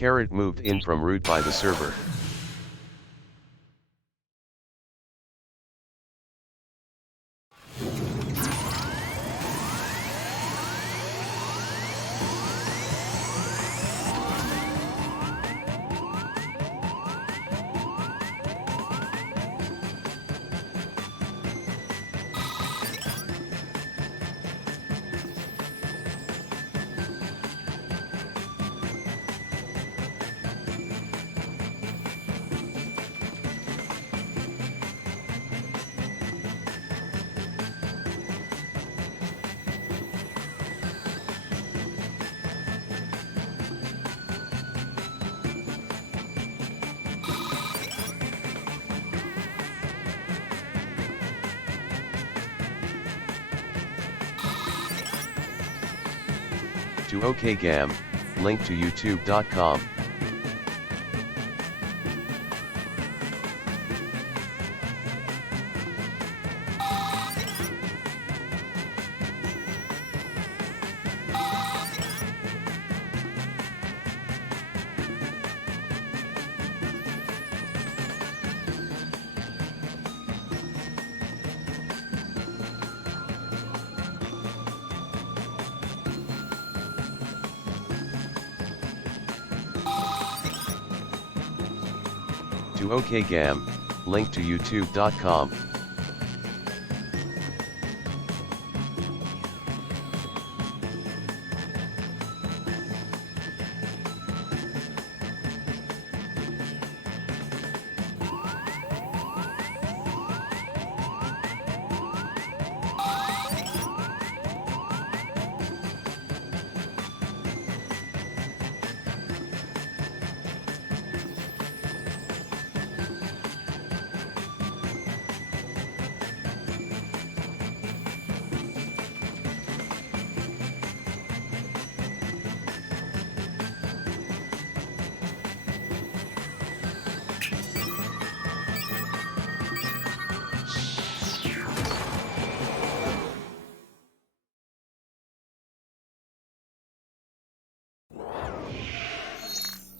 Carrot moved in from root by the server. To OKGam, link to youtube.com. To OKGam, link to youtube.com.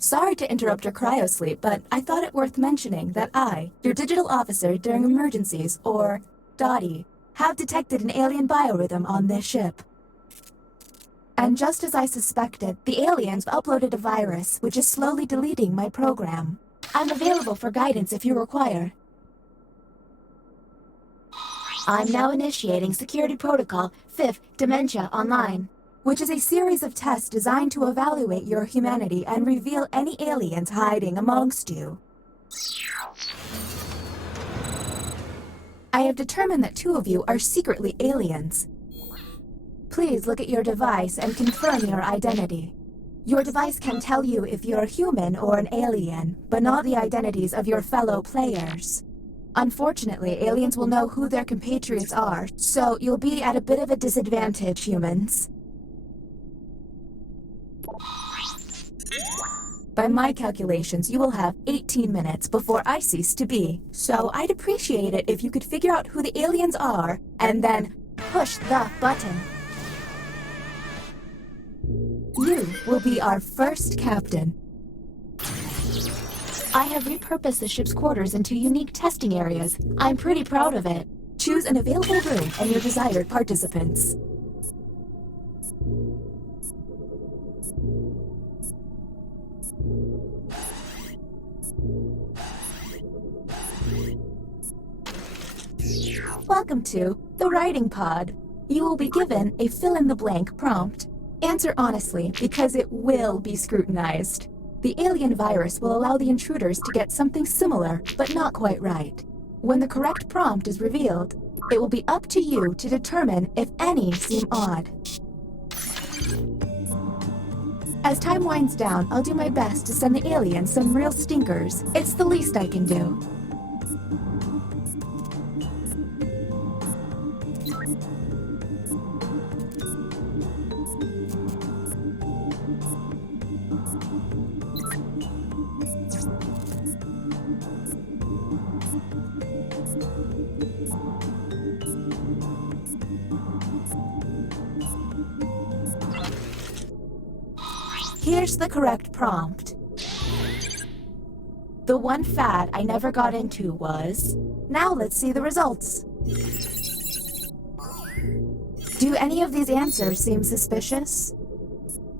Sorry to interrupt your cryosleep, but I thought it worth mentioning that I, your digital officer during emergencies, or Dottie, have detected an alien biorhythm on this ship. And just as I suspected, the aliens uploaded a virus which is slowly deleting my program. I'm available for guidance if you require. I'm now initiating Security Protocol 5th Dementia Online, which is a series of tests designed to evaluate your humanity and reveal any aliens hiding amongst you. I have determined that 2 of you are secretly aliens. Please look at your device and confirm your identity. Your device can tell you if you're human or an alien, but not the identities of your fellow players. Unfortunately, aliens will know who their compatriots are, so you'll be at a bit of a disadvantage, humans. By my calculations, you will have 18 minutes before I cease to be, so I'd appreciate it if you could figure out who the aliens are, and then push the button. You will be our first captain. I have repurposed the ship's quarters into unique testing areas. I'm pretty proud of it. Choose an available room and your desired participants. Welcome to the writing pod. You will be given a fill-in-the-blank prompt. Answer honestly, because it will be scrutinized. The alien virus will allow the intruders to get something similar, but not quite right. When the correct prompt is revealed, it will be up to you to determine if any seem odd. As time winds down, I'll do my best to send the aliens some real stinkers. It's the least I can do. Here's the correct prompt. The one fad I never got into was... Now let's see the results. Do any of these answers seem suspicious?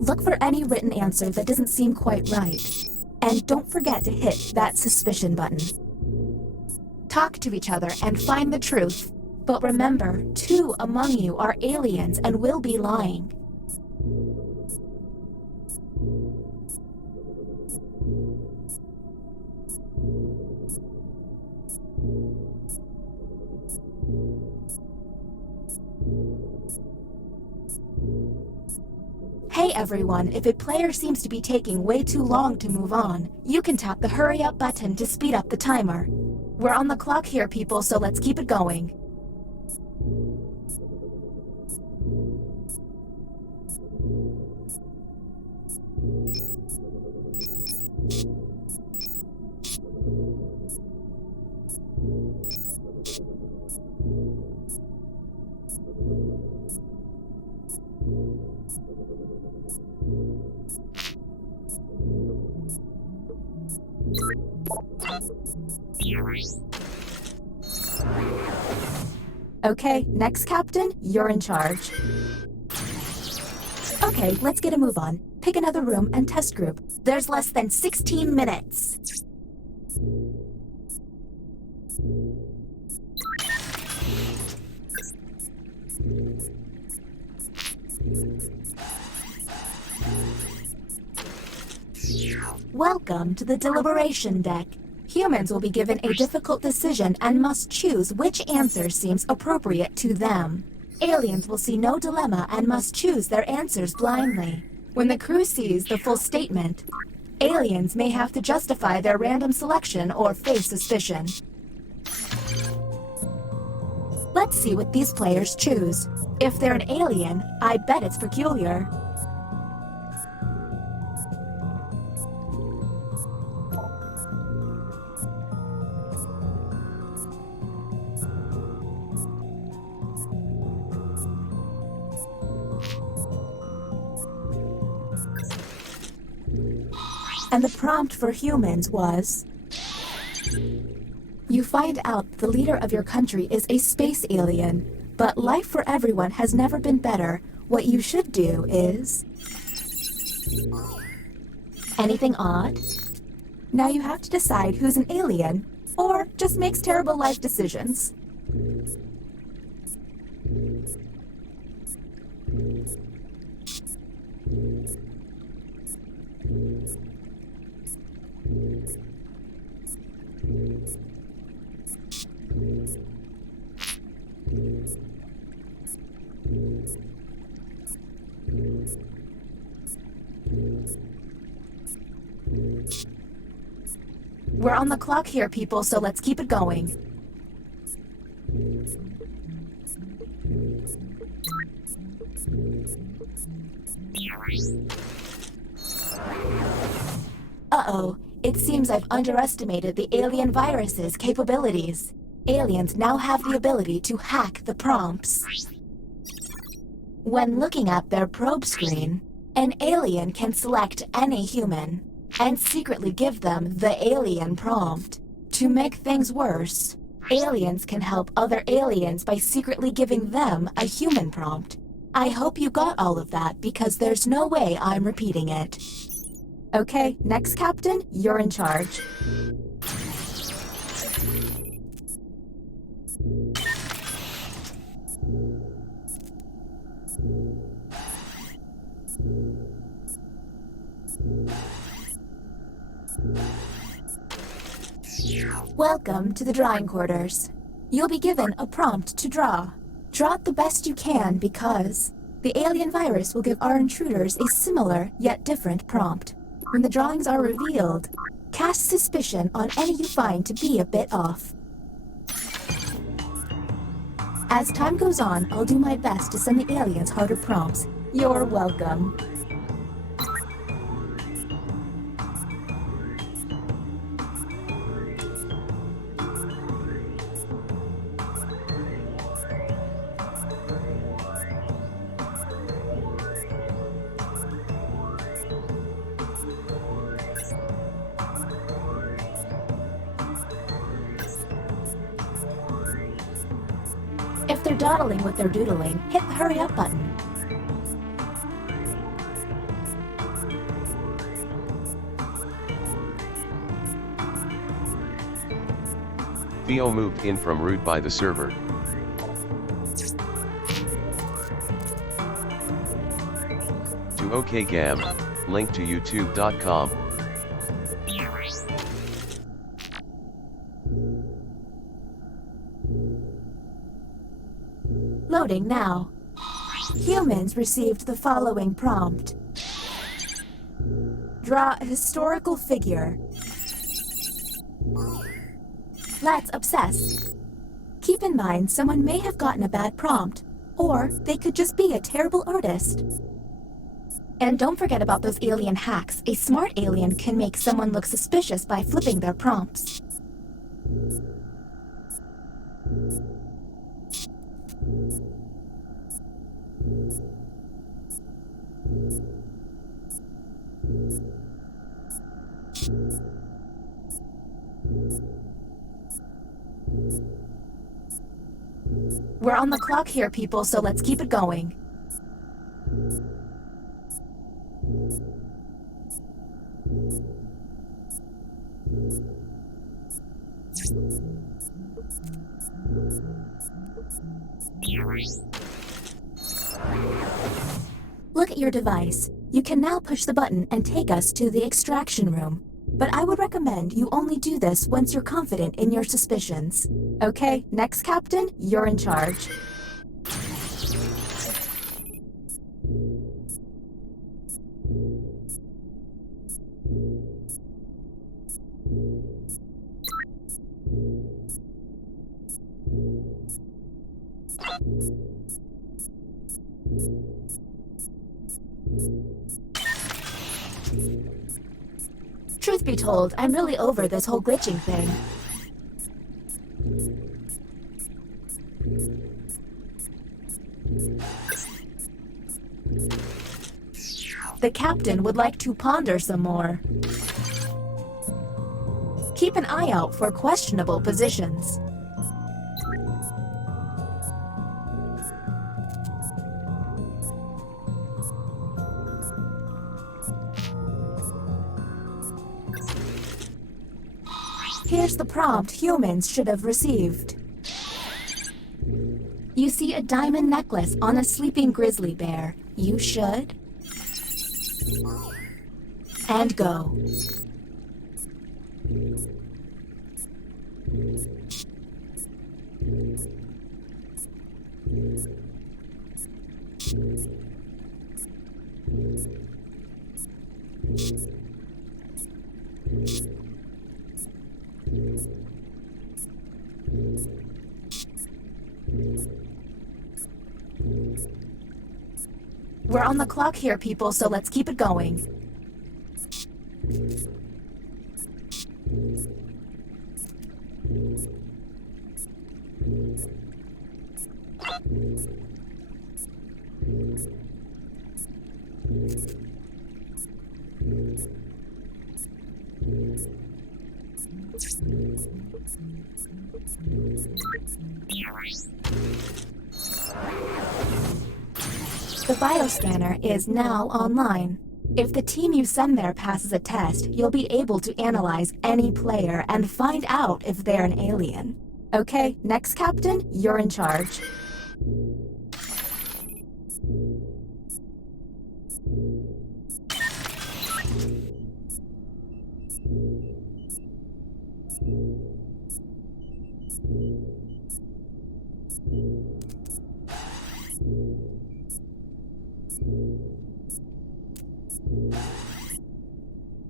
Look for any written answer that doesn't seem quite right. And don't forget to hit that suspicion button. Talk to each other and find the truth. But remember, 2 among you are aliens and will be lying. Hey everyone, if a player seems to be taking way too long to move on, you can tap the hurry up button to speed up the timer. We're on the clock here, people, so let's keep it going. Okay, next captain, you're in charge. Okay, let's get a move on. Pick another room and test group. There's less than 16 minutes. Welcome to the deliberation deck. Humans will be given a difficult decision and must choose which answer seems appropriate to them. Aliens will see no dilemma and must choose their answers blindly. When the crew sees the full statement, aliens may have to justify their random selection or face suspicion. Let's see what these players choose. If they're an alien, I bet it's peculiar. And the prompt for humans was... You find out the leader of your country is a space alien, but life for everyone has never been better. What you should do is... Anything odd? Now you have to decide who's an alien, or just makes terrible life decisions. We're on the clock here, people, so let's keep it going. Uh-oh, it seems I've underestimated the alien virus's capabilities. Aliens now have the ability to hack the prompts. When looking at their probe screen, an alien can select any human and secretly give them the alien prompt. To make things worse, aliens can help other aliens by secretly giving them a human prompt. I hope you got all of that because there's no way I'm repeating it. Okay, next captain, you're in charge. Welcome to the drawing quarters. You'll be given a prompt to draw. Draw it the best you can because the alien virus will give our intruders a similar yet different prompt. When the drawings are revealed, cast suspicion on any you find to be a bit off. As time goes on, I'll do my best to send the aliens harder prompts. You're welcome. If they're dawdling with their doodling, hit the hurry up button. Theo moved in from root by the server. To OKGam, link to youtube.com. Loading now. Humans received the following prompt. Draw a historical figure. Let's obsess. Keep in mind someone may have gotten a bad prompt, or they could just be a terrible artist. And don't forget about those alien hacks. A smart alien can make someone look suspicious by flipping their prompts. We're on the clock here, people, so let's keep it going. Look at your device. You can now push the button and take us to the extraction room. But I would recommend you only do this once you're confident in your suspicions. Okay, next captain, you're in charge. Truth be told, I'm really over this whole glitching thing. The captain would like to ponder some more. Keep an eye out for questionable positions. Here's the prompt humans should have received. You see a diamond necklace on a sleeping grizzly bear. You should... And go. We're on the clock here, people, so let's keep it going. The bioscanner is now online. If the team you send there passes a test, you'll be able to analyze any player and find out if they're an alien. Okay, next captain, you're in charge.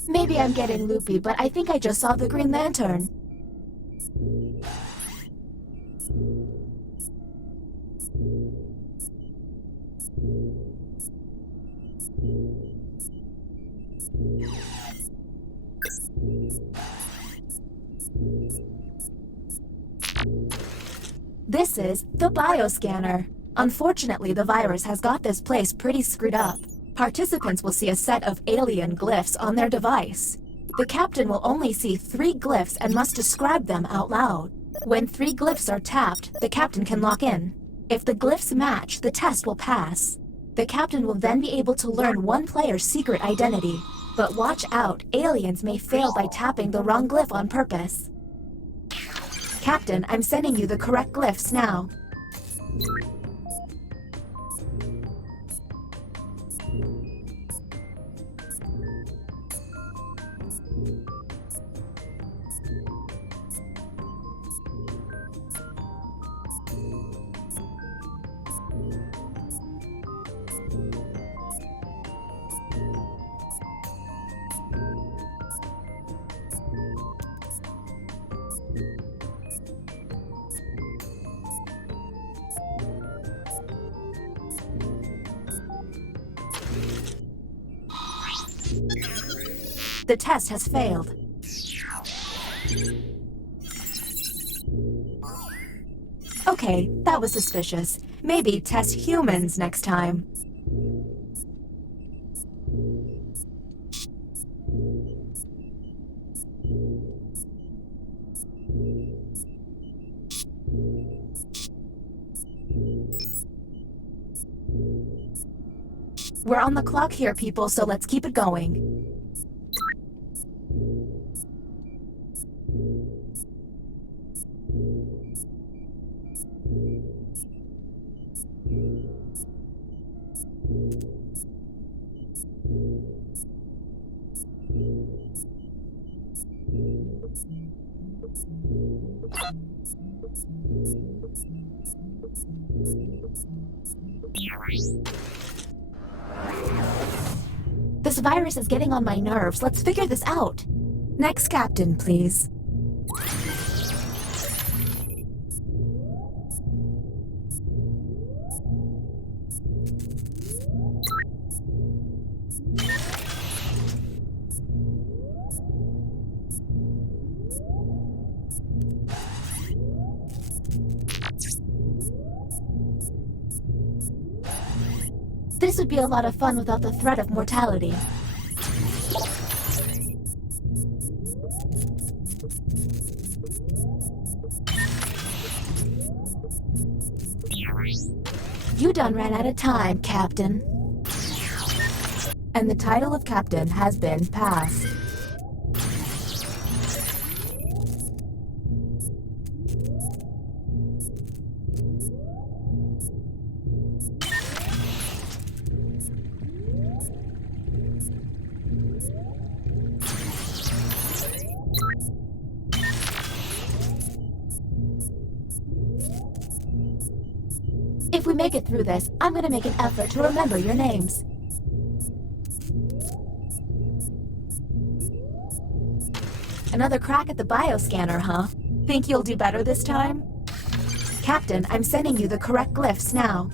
Maybe I'm getting loopy, but I think I just saw the Green Lantern. This is the bioscanner. Unfortunately, the virus has got this place pretty screwed up. Participants will see a set of alien glyphs on their device. The captain will only see 3 glyphs and must describe them out loud. When 3 glyphs are tapped, the captain can lock in. If the glyphs match, the test will pass. The captain will then be able to learn one player's secret identity. But watch out, aliens may fail by tapping the wrong glyph on purpose. Captain, I'm sending you the correct glyphs now. The test has failed. Okay, that was suspicious. Maybe test humans next time. We're on the clock here, people, so let's keep it going. This virus is getting on my nerves. Let's figure this out. Next captain, please. This would be a lot of fun without the threat of mortality. You done ran out of time, Captain. And the title of Captain has been passed. If we make it through this, I'm gonna make an effort to remember your names. Another crack at the bioscanner, huh? Think you'll do better this time? Captain, I'm sending you the correct glyphs now.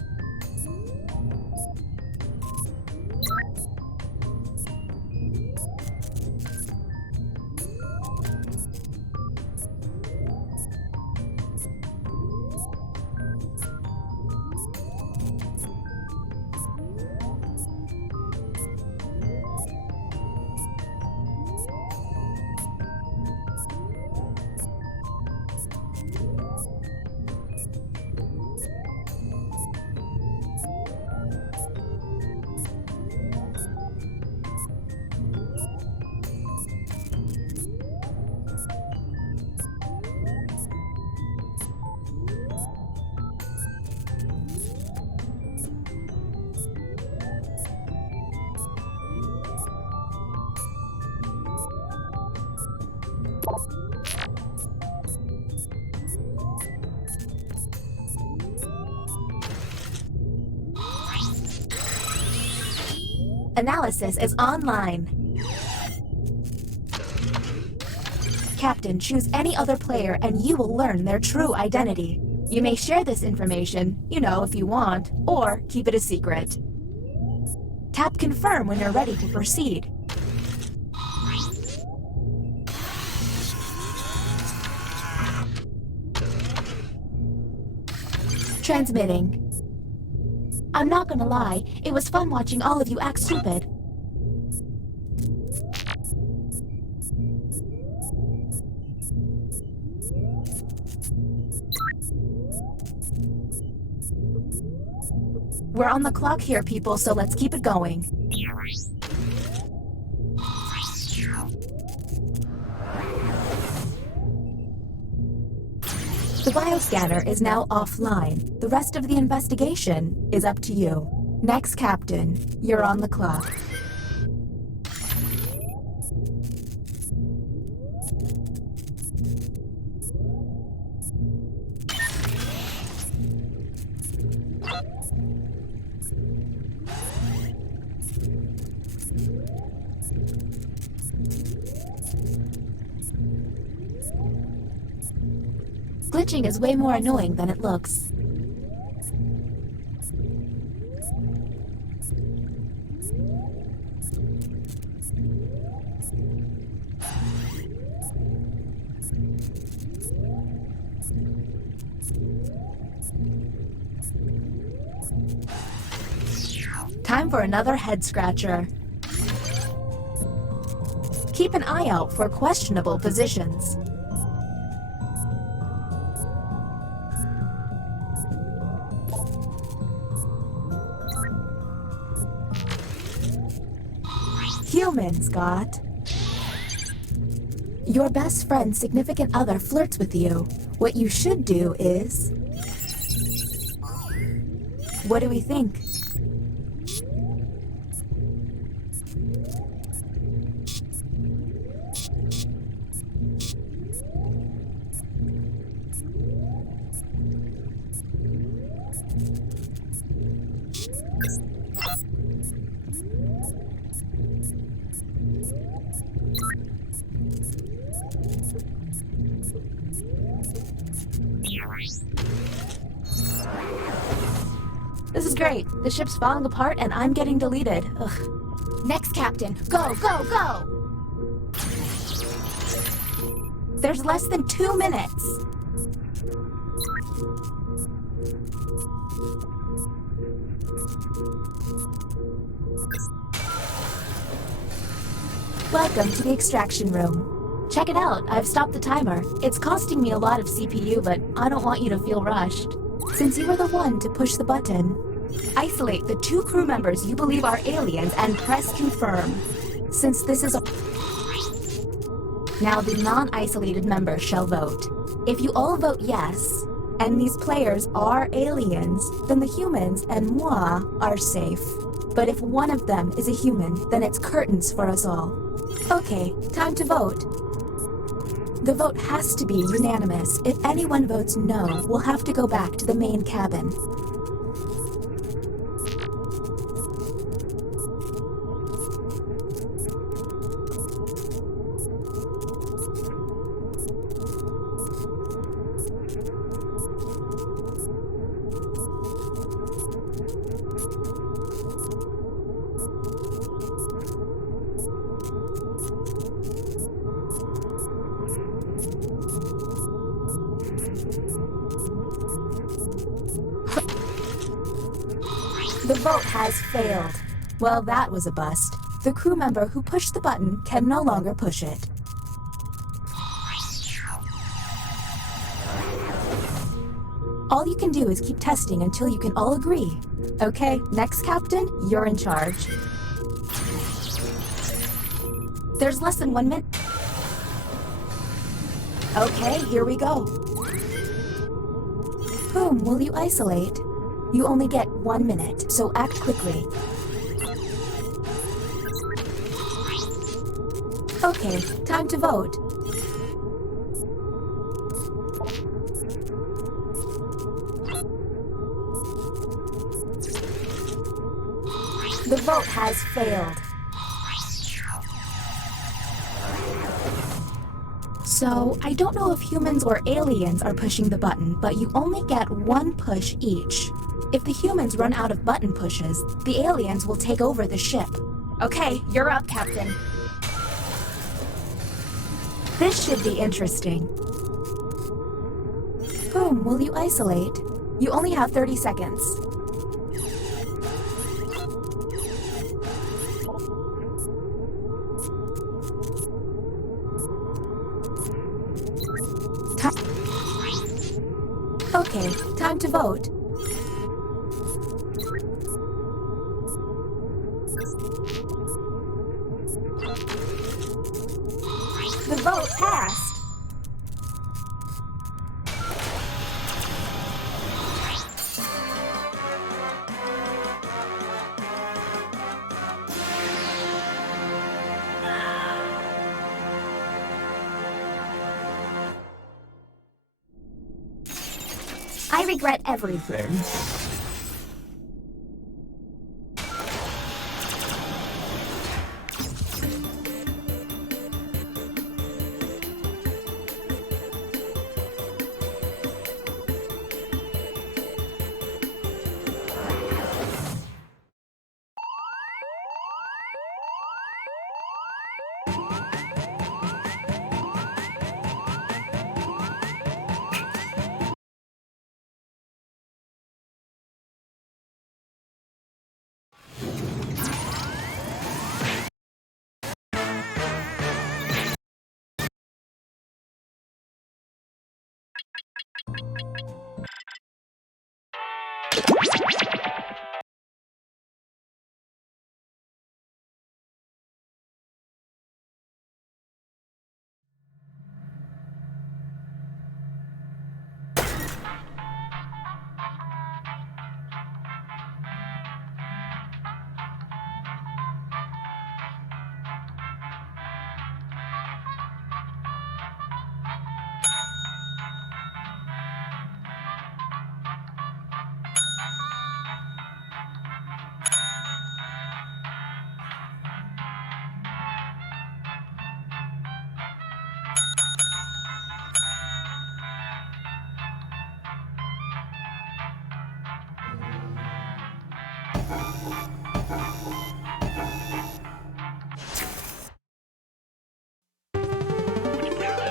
Analysis is online. Captain, choose any other player and you will learn their true identity. You may share this information, if you want, or keep it a secret. Tap confirm when you're ready to proceed. Transmitting. I'm not gonna lie, it was fun watching all of you act stupid. We're on the clock here, people, so let's keep it going. The bioscanner is now offline. The rest of the investigation is up to you. Next, Captain, you're on the clock. Glitching is way more annoying than it looks. Time for another head scratcher. Keep an eye out for questionable positions. Humans, Scott. Your best friend's significant other flirts with you. What you should do is... What do we think? This is great. The ship's falling apart and I'm getting deleted. Ugh. Next, Captain. Go, go, go! There's less than 2 minutes. Welcome to the extraction room. Check it out. I've stopped the timer. It's costing me a lot of CPU, but I don't want you to feel rushed. Since you were the one to push the button, isolate the 2 crew members you believe are aliens and press confirm. Since this is a... Now the non-isolated members shall vote. If you all vote yes, and these players are aliens, then the humans and moi are safe. But if one of them is a human, then it's curtains for us all. Okay, time to vote. The vote has to be unanimous. If anyone votes no, we'll have to go back to the main cabin. The vote has failed. Well, that was a bust. The crew member who pushed the button can no longer push it. All you can do is keep testing until you can all agree. Okay, next, Captain, you're in charge. There's less than 1 minute. Okay, here we go. Whom will you isolate? You only get 1 minute, so act quickly. Okay, time to vote. The vote has failed. So, I don't know if humans or aliens are pushing the button, but you only get 1 push each. If the humans run out of button pushes, the aliens will take over the ship. Okay, you're up, Captain. This should be interesting. Whom will you isolate? You only have 30 seconds. Okay, time to vote. The vote passed. I regret everything.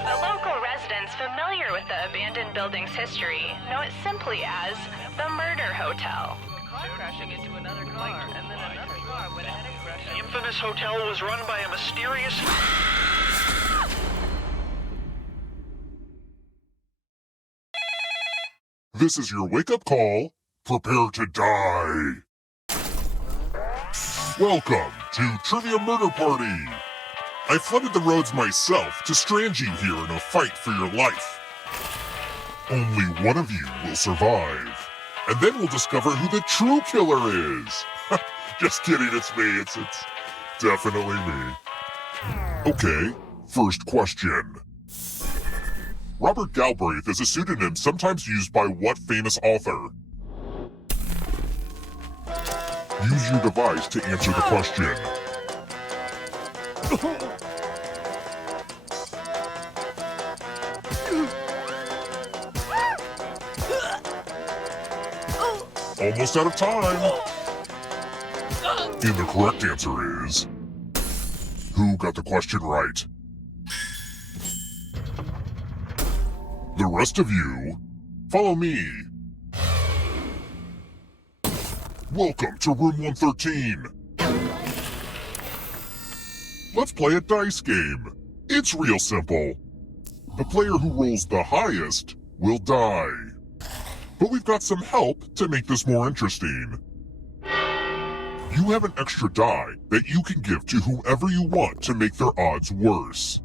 The local residents familiar with the abandoned building's history know it simply as the Murder Hotel. Crashing into another car, and then another car went ahead and crashed. The infamous hotel was run by a mysterious... This is your wake-up call. Prepare to die. Welcome to Trivia Murder Party. I flooded the roads myself to strand you here in a fight for your life. Only one of you will survive. And then we'll discover who the true killer is. Just kidding, it's me. It's definitely me. Okay, first question. Robert Galbraith is a pseudonym sometimes used by what famous author? Use your device to answer the question. Almost out of time. And the correct answer is... Who got the question right? The rest of you, follow me. Welcome to room 113. Let's play a dice game. It's real simple. The player who rolls the highest will die. But we've got some help to make this more interesting. You have an extra die that you can give to whoever you want to make their odds worse.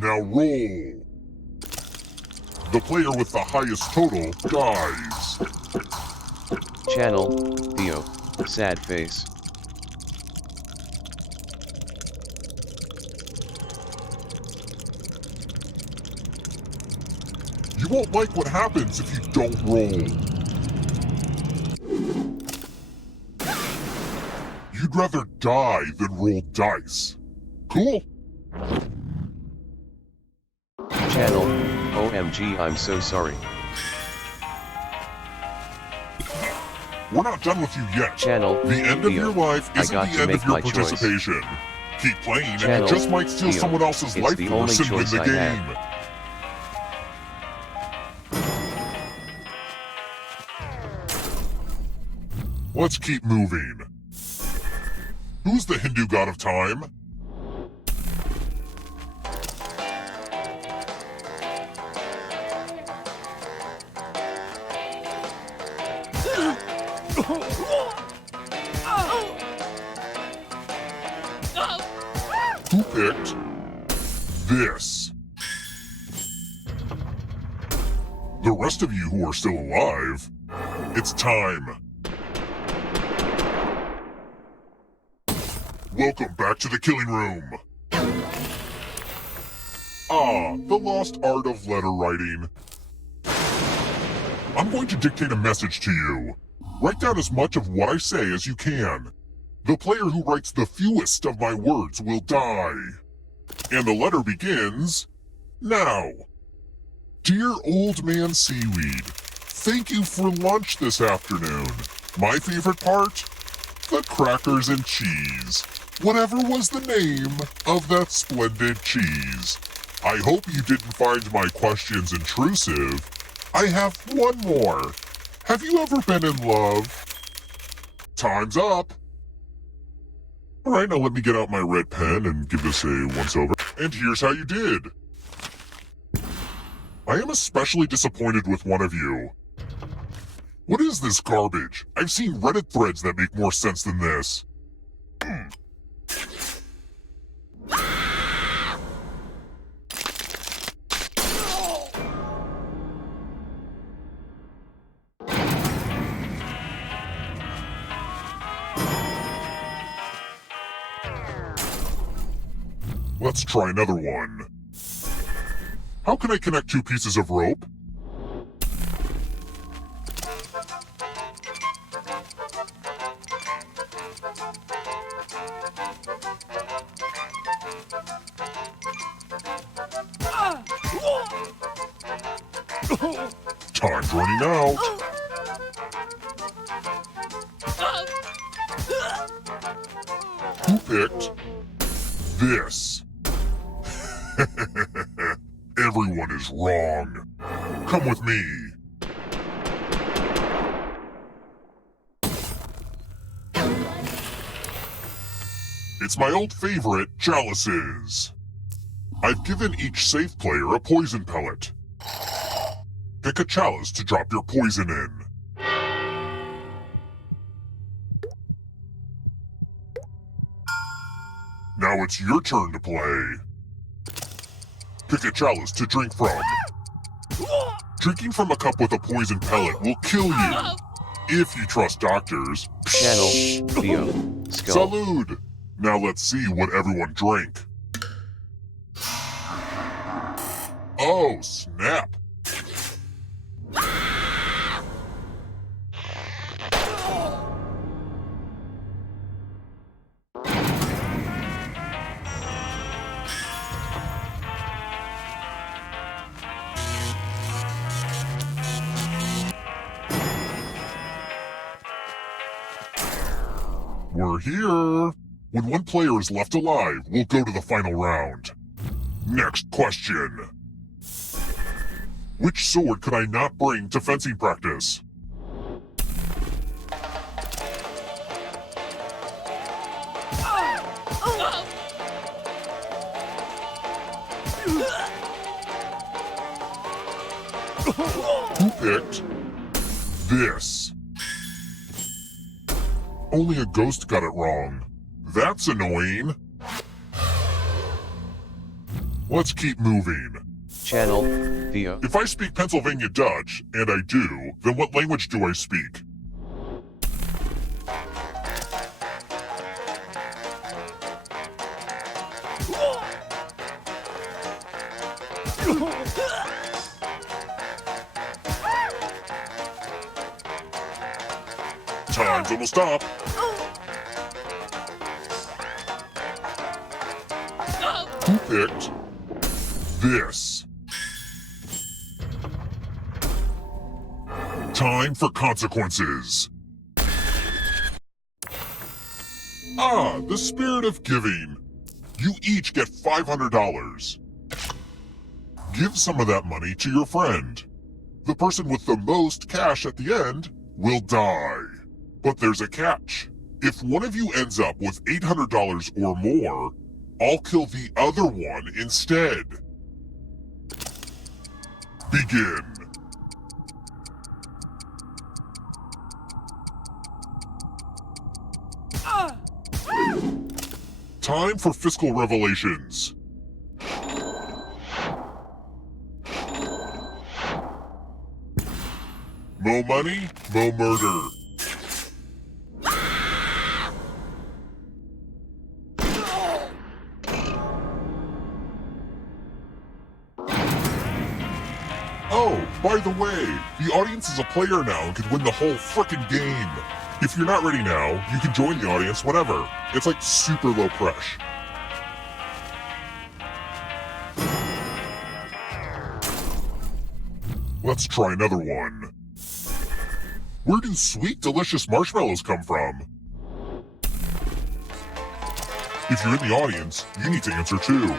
Now roll. The player with the highest total dies. Channel, Theo, sad face. You won't like what happens if you don't roll. You'd rather die than roll dice. Cool? Channel, OMG, I'm so sorry. We're not done with you yet. Channel, the end of your life isn't the end of your participation. Keep playing Channel, and you just might steal Theo, someone else's it's life the force only and win choice the I game. had. Let's keep moving. Who's the Hindu god of time? Who picked this? The rest of you who are still alive, it's time. Welcome back to the killing room. Ah, the lost art of letter writing. I'm going to dictate a message to you. Write down as much of what I say as you can. The player who writes the fewest of my words will die. And the letter begins now. Dear Old Man Seaweed, thank you for lunch this afternoon. My favorite part? The crackers and cheese. Whatever was the name of that splendid cheese. I hope you didn't find my questions intrusive. I have one more. Have you ever been in love? Time's up. Alright, now let me get out my red pen and give this a once-over. And here's how you did. I am especially disappointed with one of you. What is this garbage? I've seen Reddit threads that make more sense than this. Let's try another one. How can I connect two pieces of rope? Time's running out. Who picked this? Everyone is wrong. Come with me. It's my old favorite, chalices. I've given each safe player a poison pellet. Pick a chalice to drop your poison in. Now it's your turn to play. Pick a chalice to drink from. Drinking from a cup with a poison pellet will kill you. If you trust doctors. Channel, Theo, Skull. Salud! Now let's see what everyone drank. Oh, snap! We're here! When one player is left alive, we'll go to the final round. Next question. Which sword could I not bring to fencing practice? Who picked this? Only a ghost got it wrong. That's annoying. Let's keep moving. Channel, Theo. If I speak Pennsylvania Dutch, and I do, then what language do I speak? Time's almost up. Who picked this? Time for consequences. Ah, the spirit of giving. You each get $500. Give some of that money to your friend. The person with the most cash at the end will die. But there's a catch. If one of you ends up with $800 or more, I'll kill the other one instead. Begin. Time for fiscal revelations. Mo money, mo murder. Oh, by the way, the audience is a player now and can win the whole frickin' game. If you're not ready now, you can join the audience whenever. It's like super low pressure. Let's try another one. Where do sweet, delicious marshmallows come from? If you're in the audience, you need to answer too.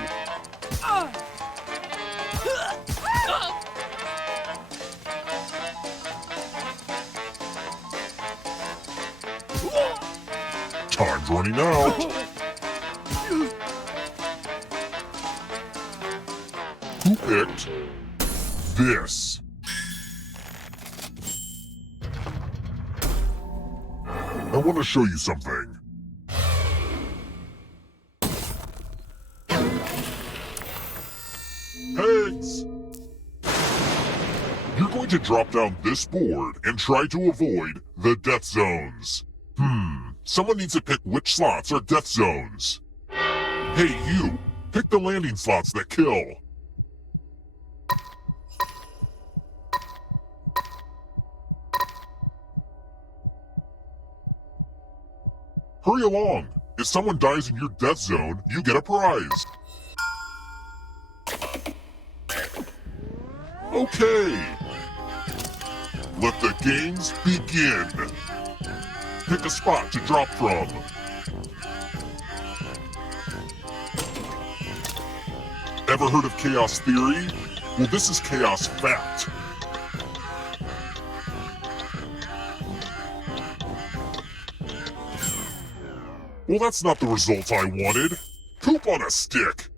Time's running out. Who picked this? I want to show you something. Pigs! You're going to drop down this board and try to avoid the death zones. Someone needs to pick which slots are death zones. Hey, you! Pick the landing slots that kill. Hurry along! If someone dies in your death zone, you get a prize. Okay! Let the games begin! Pick a spot to drop from. Ever heard of chaos theory? Well, this is chaos fact. Well, that's not the result I wanted. Poop on a stick.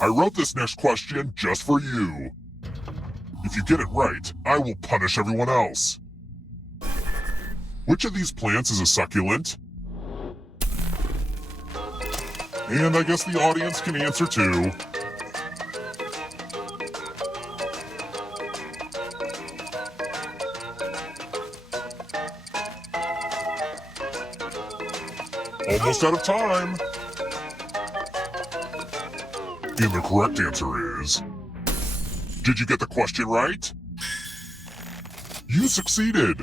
I wrote this next question just for you. If you get it right, I will punish everyone else. Which of these plants is a succulent? And I guess the audience can answer too. Almost out of time. And the correct answer is... Did you get the question right? You succeeded.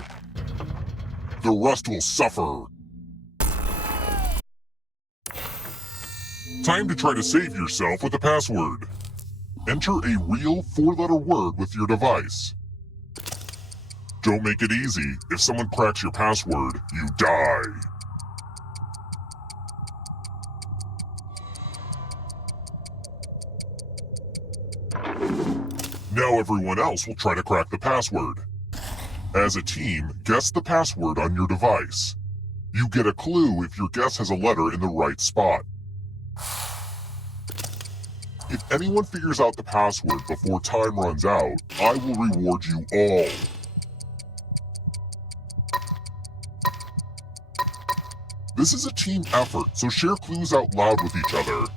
The rest will suffer. Time to try to save yourself with a password. Enter a real 4-letter word with your device. Don't make it easy. If someone cracks your password, you die. Now everyone else will try to crack the password. As a team, guess the password on your device. You get a clue if your guess has a letter in the right spot. If anyone figures out the password before time runs out, I will reward you all. This is a team effort, so share clues out loud with each other.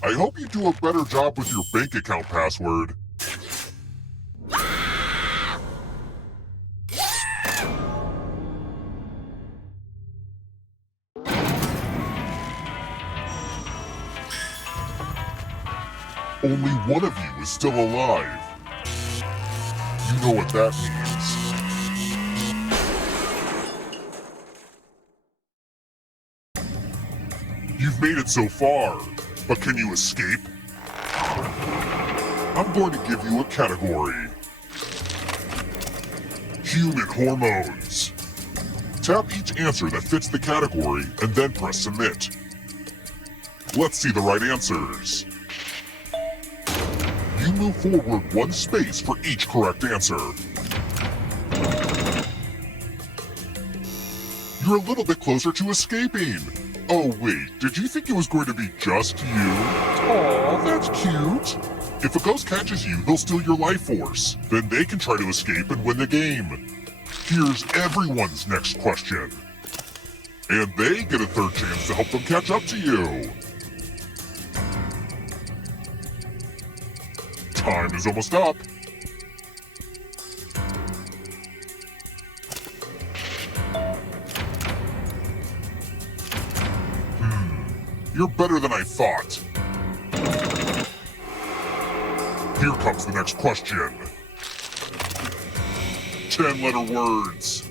I hope you do a better job with your bank account password. Only one of you is still alive. You know what that means. You've made it so far, but can you escape? I'm going to give you a category. Human hormones. Tap each answer that fits the category and then press submit. Let's see the right answers. You move forward 1 space for each correct answer. You're a little bit closer to escaping. Oh wait, did you think it was going to be just you? Aw, that's cute. If a ghost catches you, they'll steal your life force. Then they can try to escape and win the game. Here's everyone's next question. And they get a 3rd chance to help them catch up to you. Time is almost up. You're better than I thought. Here comes the next question. 10-letter words.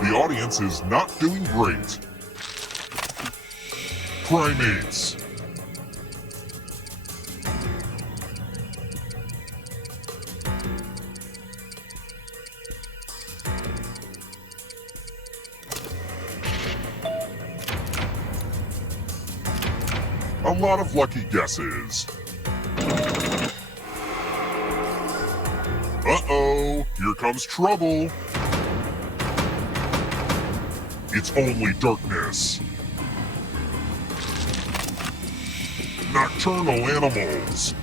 The audience is not doing great. Primates. A lot of lucky guesses. Uh-oh, here comes trouble. It's only darkness. Nocturnal animals.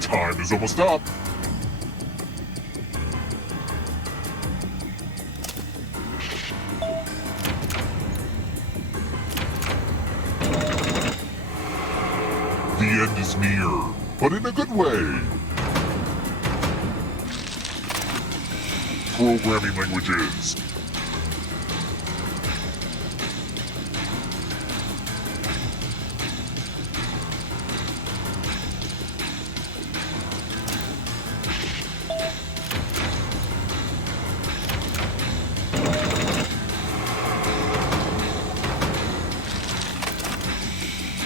Time is almost up. The end is near, but in a good way. Programming languages.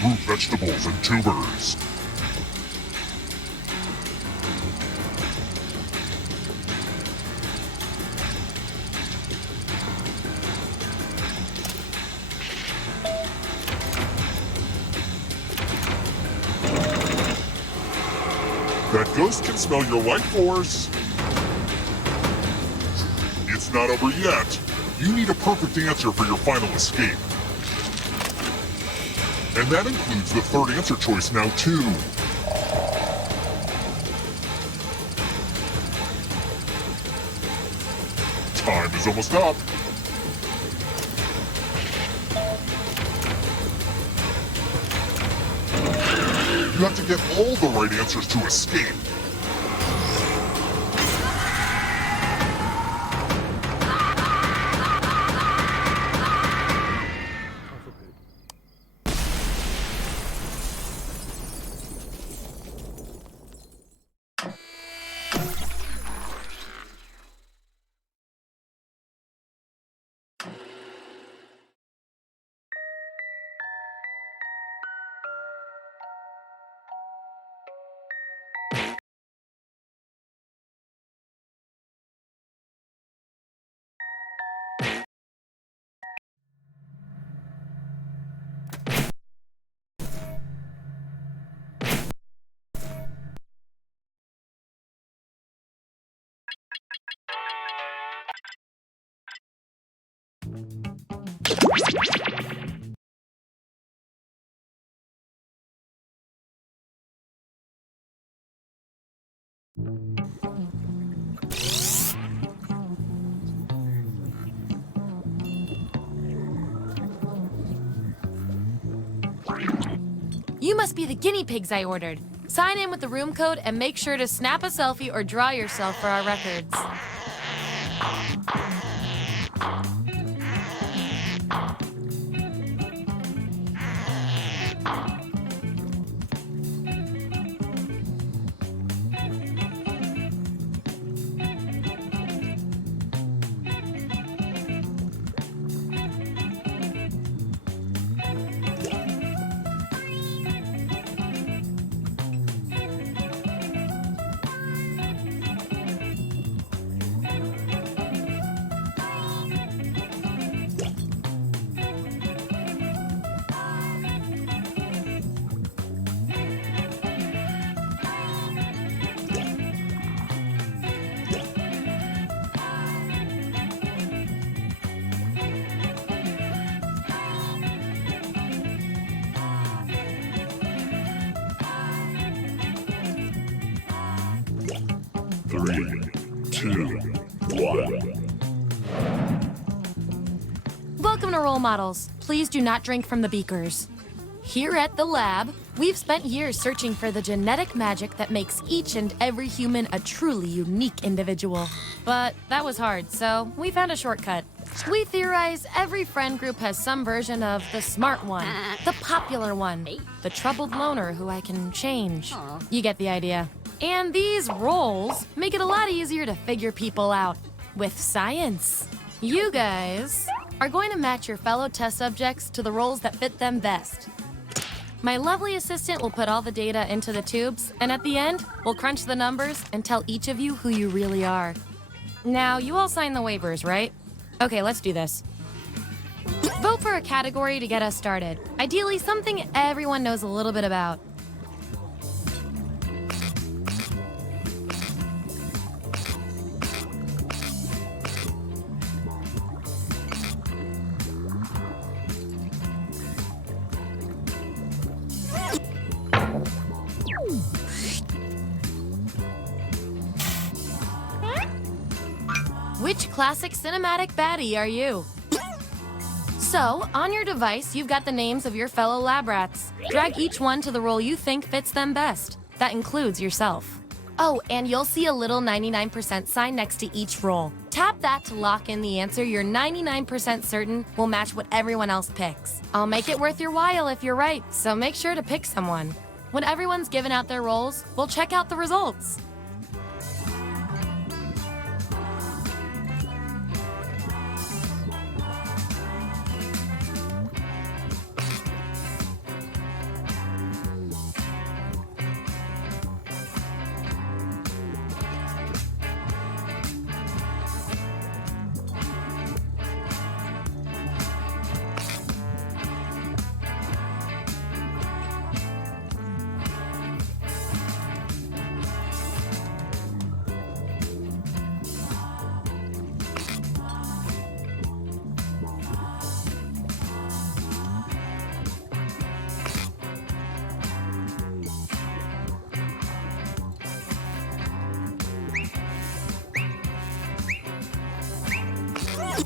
Root vegetables and tubers. That ghost can smell your life force. It's not over yet. You need a perfect answer for your final escape. And that includes the 3rd answer choice now, too. Time is almost up. You have to get all the right answers to escape. You must be the guinea pigs I ordered. Sign in with the room code and make sure to snap a selfie or draw yourself for our records. 3, 2, 1. Welcome to Role Models. Please do not drink from the beakers. Here at the lab, we've spent years searching for the genetic magic that makes each and every human a truly unique individual. But that was hard, so we found a shortcut. We theorize every friend group has some version of the smart one, the popular one, the troubled loner who I can change. You get the idea. And these roles make it a lot easier to figure people out with science. You guys are going to match your fellow test subjects to the roles that fit them best. My lovely assistant will put all the data into the tubes, and at the end, we'll crunch the numbers and tell each of you who you really are. Now, you all signed the waivers, right? Okay, let's do this. Vote for a category to get us started. Ideally, something everyone knows a little bit about. Which classic cinematic baddie are you? So, on your device, you've got the names of your fellow lab rats. Drag each one to the role you think fits them best. That includes yourself. Oh, and you'll see a little 99% sign next to each role. Tap that to lock in the answer you're 99% certain will match what everyone else picks. I'll make it worth your while if you're right, so make sure to pick someone. When everyone's given out their roles, we'll check out the results.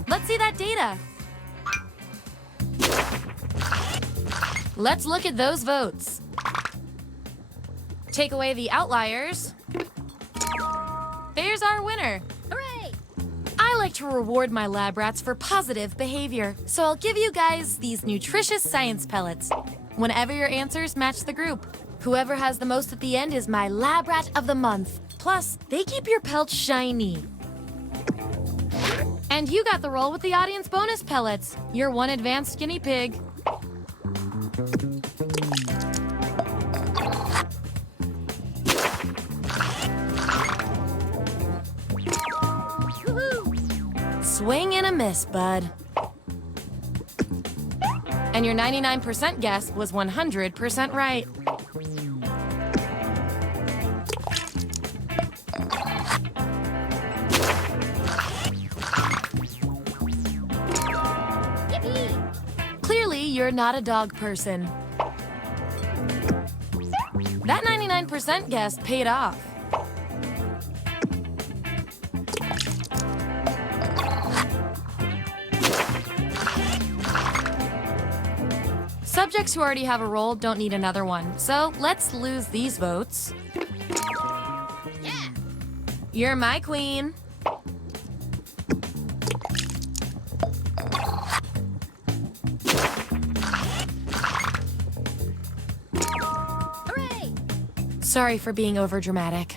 Let's see that data. Let's look at those votes. Take away the outliers. There's our winner. Hooray! I like to reward my lab rats for positive behavior, so I'll give you guys these nutritious science pellets whenever your answers match the group. Whoever has the most at the end is my lab rat of the month. Plus, they keep your pelts shiny. And you got the role with the audience bonus pellets. You're one advanced guinea pig. Swing and a miss, bud. And your 99% guess was 100% right. Clearly, you're not a dog person. That 99% guess paid off. Subjects who already have a role don't need another one, so let's lose these votes. Yeah. You're my queen. Hooray! Sorry for being overdramatic.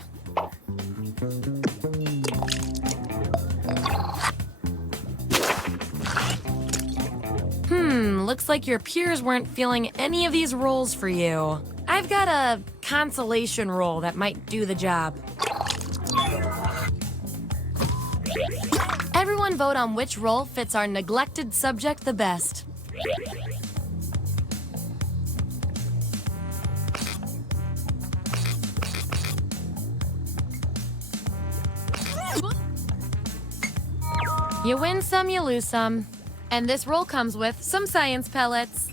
Looks like your peers weren't feeling any of these roles for you. I've got a consolation role that might do the job. Everyone vote on which role fits our neglected subject the best. You win some, you lose some. And this roll comes with some science pellets.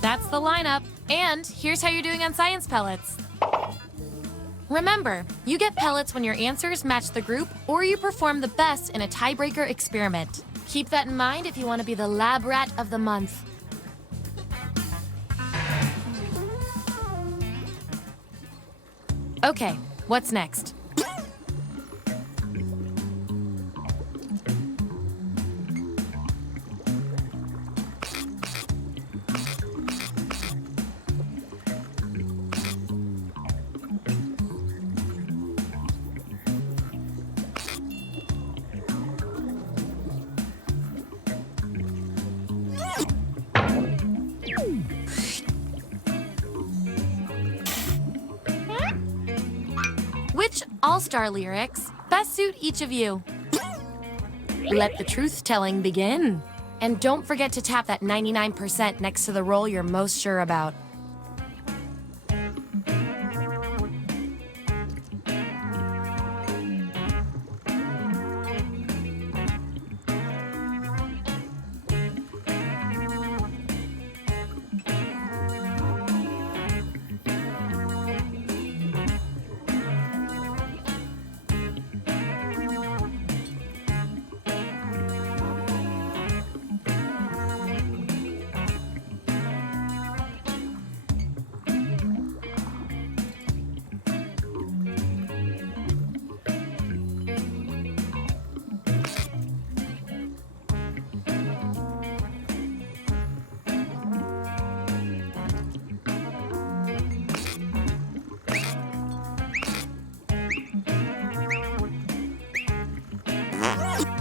That's the lineup. And here's how you're doing on science pellets. Remember, you get pellets when your answers match the group or you perform the best in a tiebreaker experiment. Keep that in mind if you want to be the lab rat of the month. Okay, what's next? Which all-star lyrics best suit each of you? Let the truth-telling begin. And don't forget to tap that 99% next to the role you're most sure about.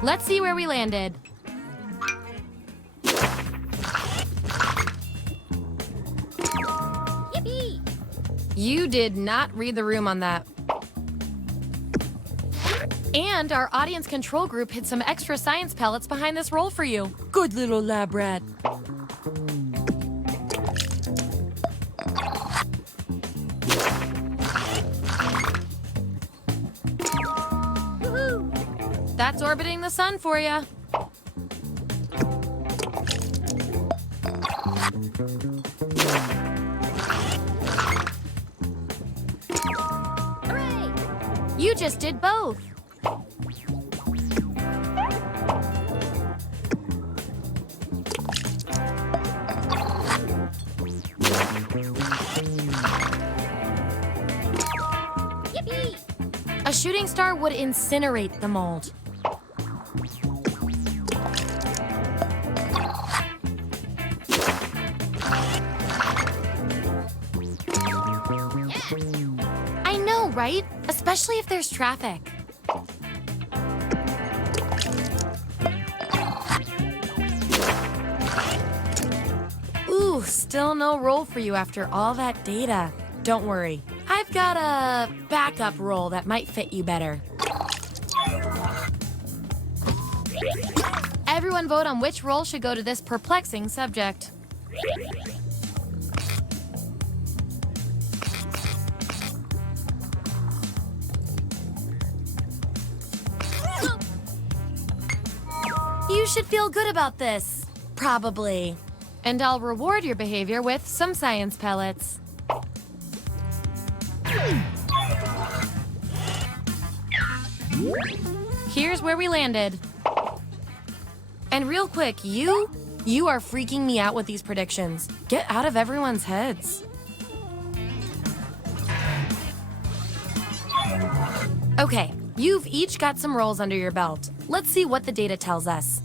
Let's see where we landed. Yippee! You did not read the room on that. And our audience control group hid some extra science pellets behind this roll for you. Good little lab rat. That's orbiting the sun for you. Hooray! You just did both. Yippee! A shooting star would incinerate the mold. Right? Especially if there's traffic. Ooh, still no roll for you after all that data. Don't worry. I've got a backup roll that might fit you better. Everyone vote on which roll should go to this perplexing subject. You should feel good about this. Probably. And I'll reward your behavior with some science pellets. Here's where we landed. And real quick, you are freaking me out with these predictions. Get out of everyone's heads. Okay, you've each got some rolls under your belt. Let's see what the data tells us.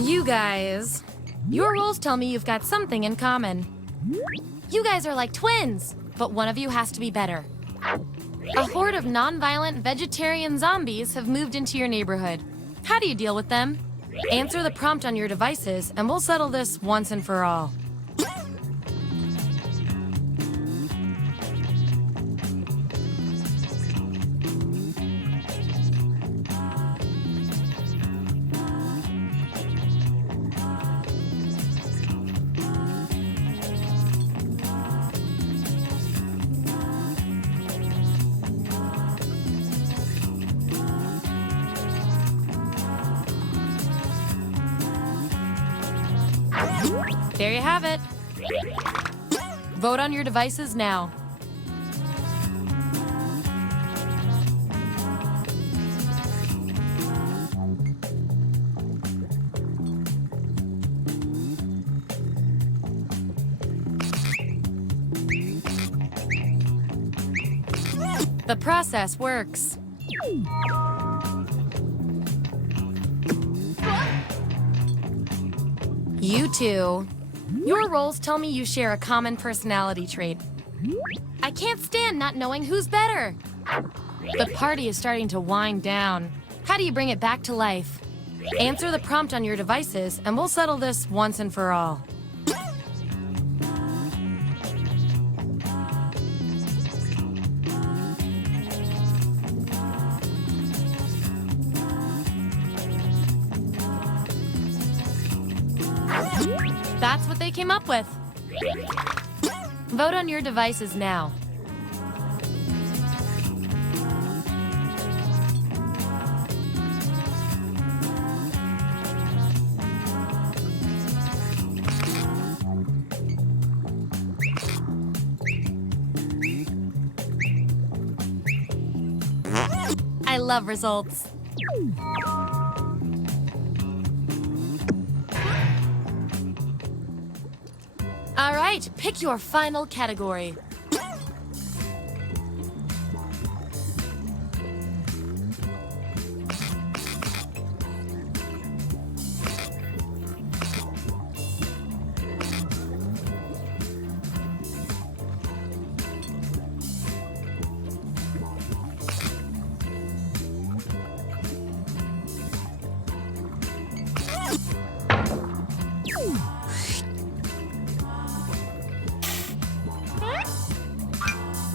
You guys, your rolls tell me you've got something in common. You guys are like twins, but one of you has to be better. A horde of non-violent vegetarian zombies have moved into your neighborhood. How do you deal with them? Answer the prompt on your devices, and we'll settle this once and for all. There you have it. Vote on your devices now. The process works. You two. Your roles tell me you share a common personality trait. I can't stand not knowing who's better. The party is starting to wind down. How do you bring it back to life? Answer the prompt on your devices, and we'll settle this once and for all. That's what they came up with. Vote on your devices now. I love results. All right, pick your final category.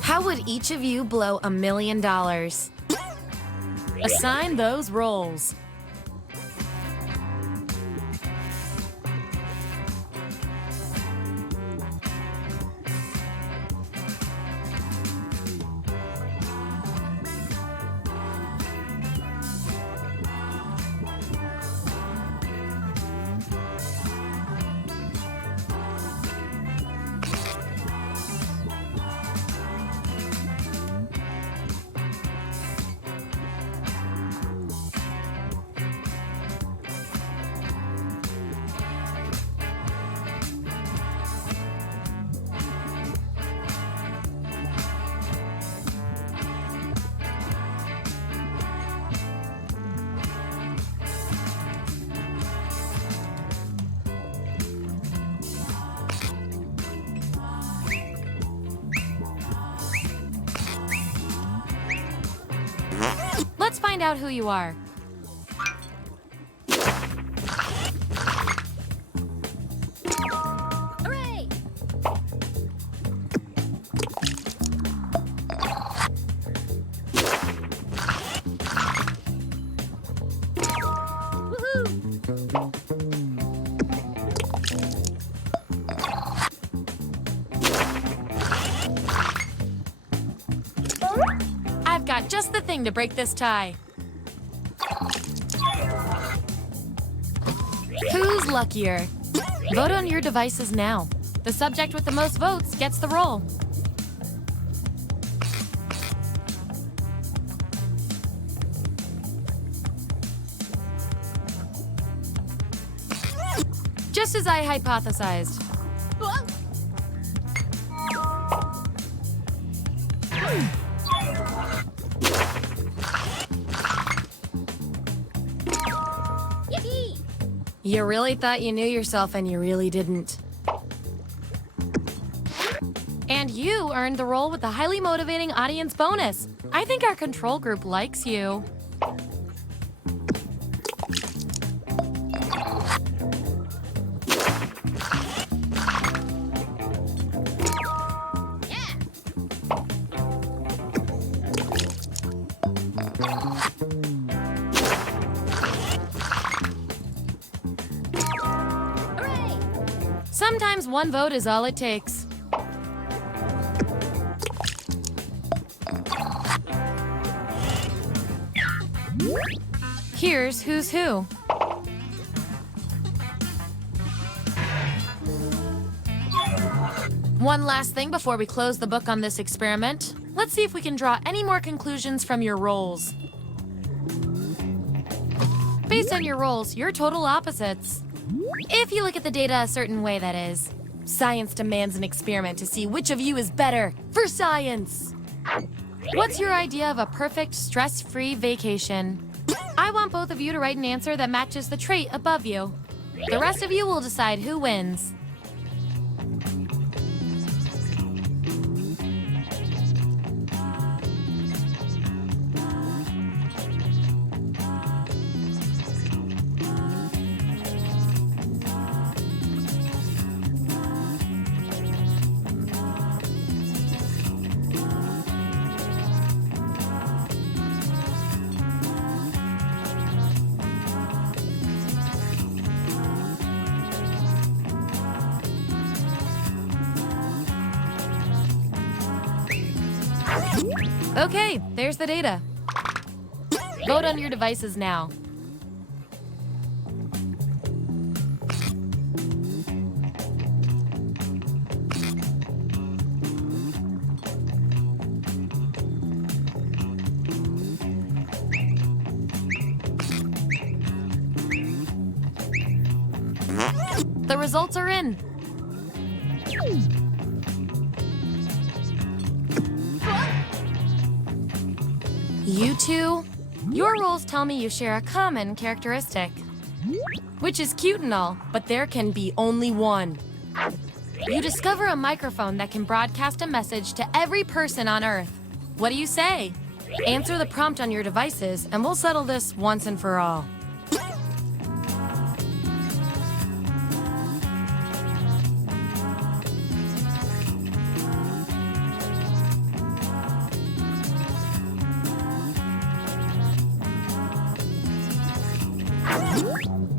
How would each of you blow $1 million? Assign those roles. Let's find out who you are. Hooray! I've got just the thing to break this tie. Who's luckier? Vote on your devices now. The subject with the most votes gets the role. Just as I hypothesized. You really thought you knew yourself and you really didn't. And you earned the role with the highly motivating audience bonus. I think our control group likes you. Sometimes one vote is all it takes. Here's who's who. One last thing before we close the book on this experiment. Let's see if we can draw any more conclusions from your rolls. Based on your rolls, you're total opposites. If you look at the data a certain way, that is. Science demands an experiment to see which of you is better for science. What's your idea of a perfect, stress-free vacation? I want both of you to write an answer that matches the trait above you. The rest of you will decide who wins. Okay, there's the data. Vote on your devices now. The results are in. You two, your roles tell me you share a common characteristic. Which is cute and all, but there can be only one. You discover a microphone that can broadcast a message to every person on Earth. What do you say? Answer the prompt on your devices, and we'll settle this once and for all.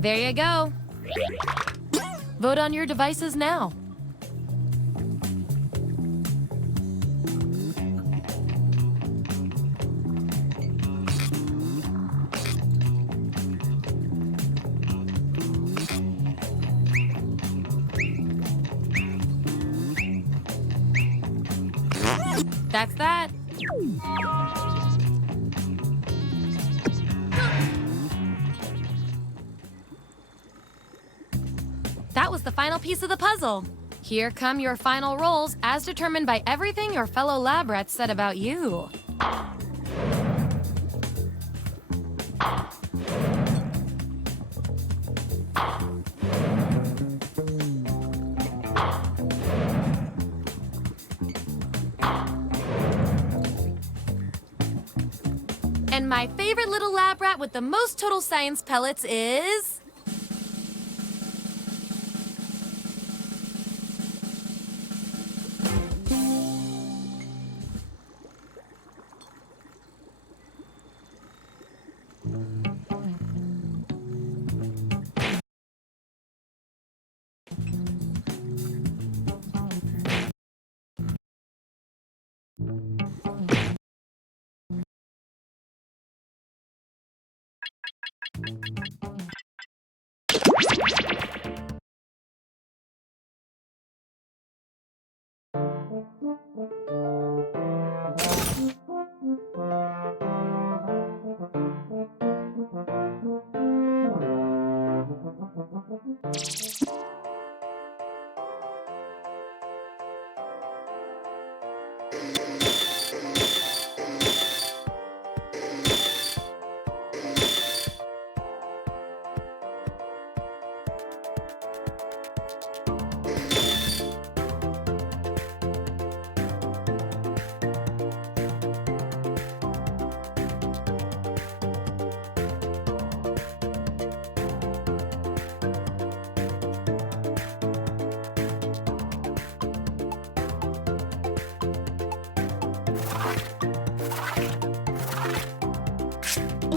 There you go. Vote on your devices now. That's that. That was the final piece of the puzzle. Here come your final rolls as determined by everything your fellow lab rats said about you. And my favorite little lab rat with the most total science pellets is...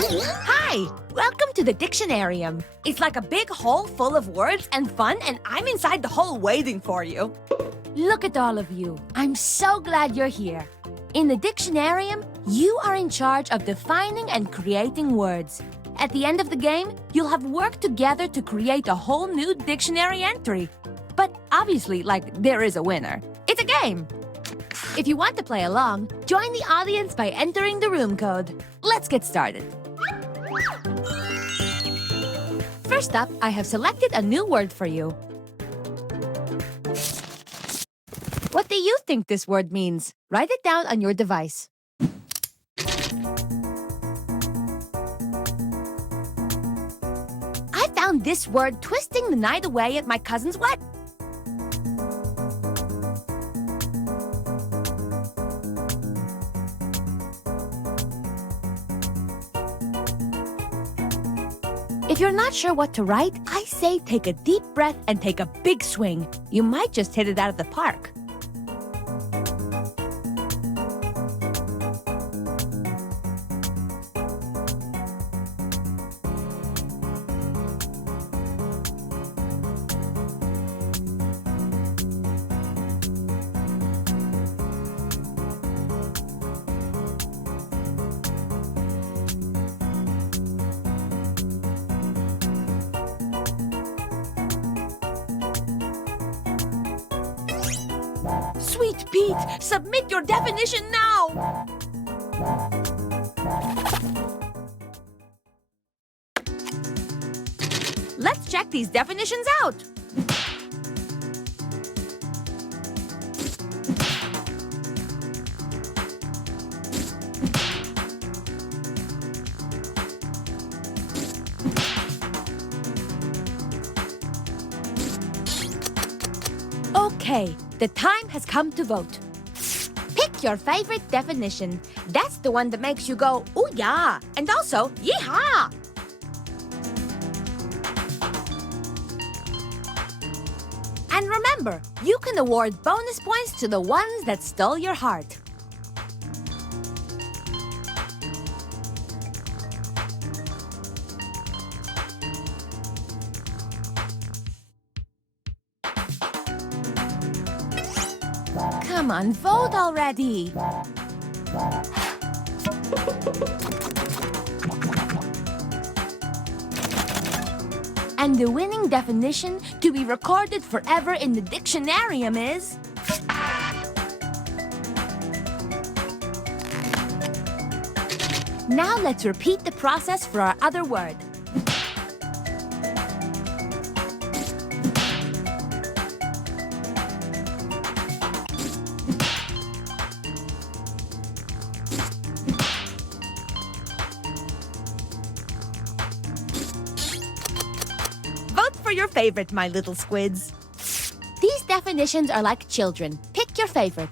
Hi! Welcome to the Dictionarium. It's like a big hole full of words and fun, and I'm inside the hole waiting for you. Look at all of you. I'm so glad you're here. In the Dictionarium, you are in charge of defining and creating words. At the end of the game, you'll have worked together to create a whole new dictionary entry. But obviously, there is a winner. It's a time. If you want to play along, join the audience by entering the room code. Let's get started. First up, I have selected a new word for you. What do you think this word means? Write it down on your device. I found this word twisting the night away at my cousin's wedding. If you're not sure what to write, I say take a deep breath and take a big swing. You might just hit it out of the park. Sweet Pete, submit your definition now! Let's check these definitions out. Okay, the time has come to vote. Pick your favorite definition. That's the one that makes you go, ooh yeah, and also, yeehaw! And remember, you can award bonus points to the ones that stole your heart. Come on, vote already! And the winning definition to be recorded forever in the dictionarium is... Now let's repeat the process for our other word. Vote for your favorite, my little squids. These definitions are like children. Pick your favorite.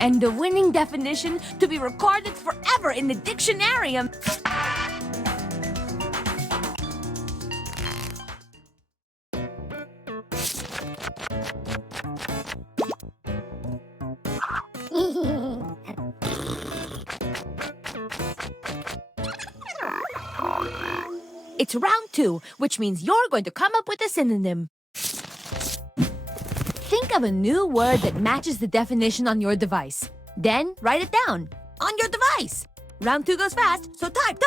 And the winning definition to be recorded forever in the dictionarium. It's round 2, which means you're going to come up with a synonym. Think of a new word that matches the definition on your device. Then write it down on your device. Round 2 goes fast, so type.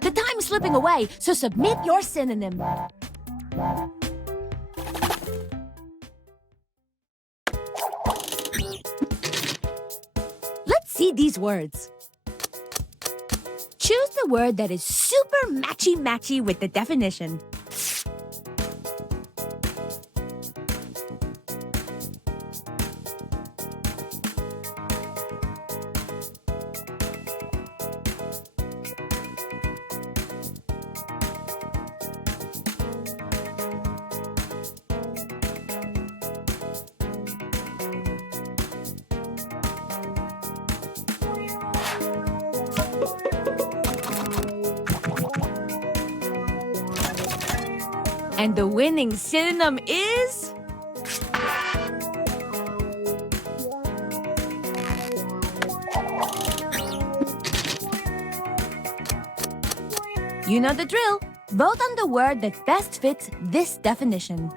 The time is slipping away, so submit your synonym. Let's see these words. Choose the word that is super matchy-matchy with the definition. And the winning synonym is... You know the drill. Vote on the word that best fits this definition.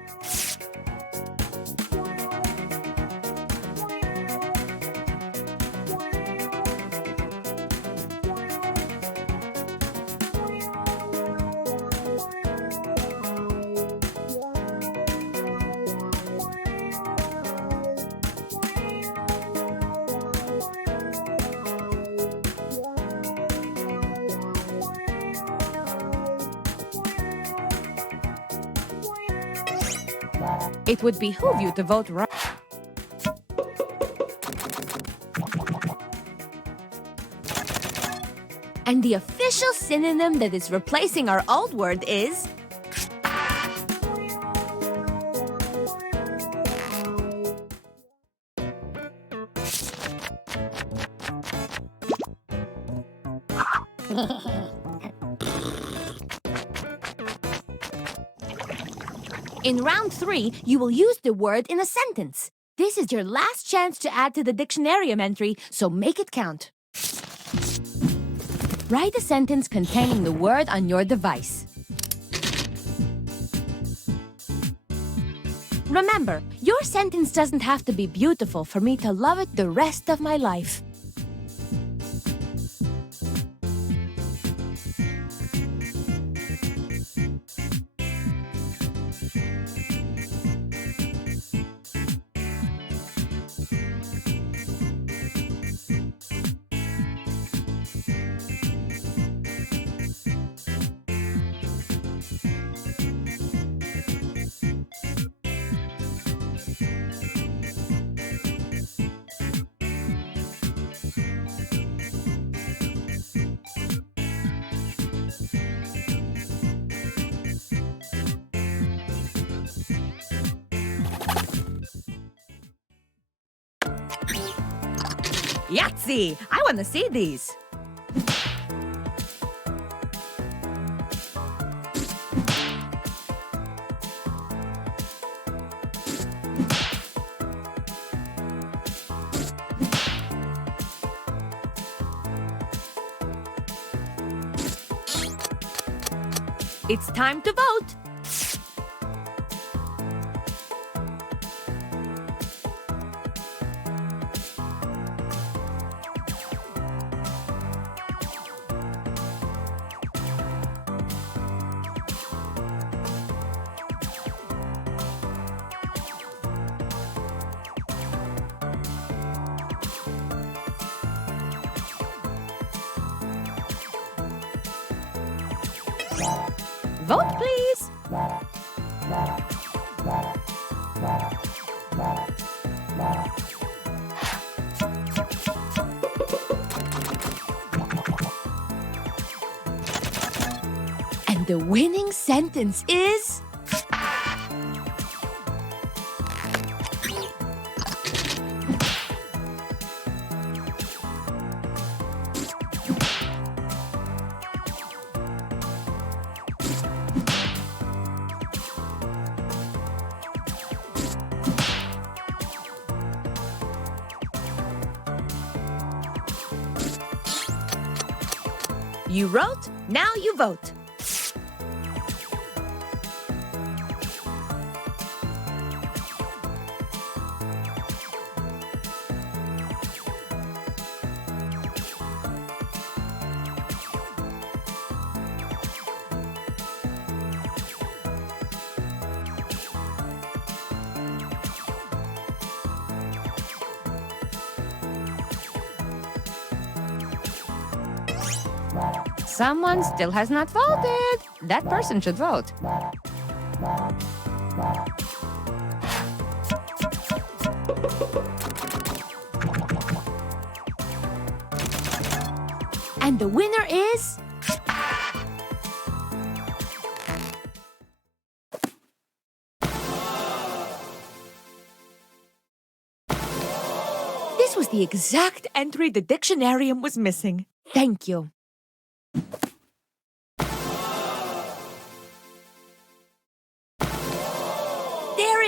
It would behoove you to vote right. And the official synonym that is replacing our old word is... In round 3, you will use the word in a sentence. This is your last chance to add to the dictionarium entry, so make it count. Write a sentence containing the word on your device. Remember, your sentence doesn't have to be beautiful for me to love it the rest of my life. Yahtzee! I want to see these. It's time to vote. Vote, please. And the winning sentence is... You wrote, now you vote. Someone still has not voted. That person should vote. And the winner is... This was the exact entry the dictionarium was missing. Thank you.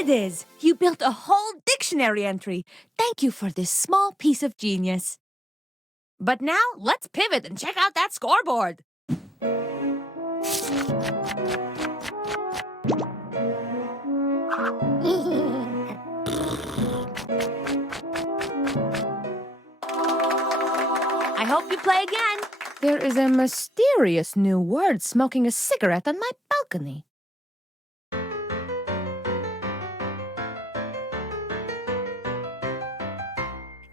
it is. You built a whole dictionary entry. Thank you for this small piece of genius. But now, let's pivot and check out that scoreboard. I hope you play again. There is a mysterious new word smoking a cigarette on my balcony.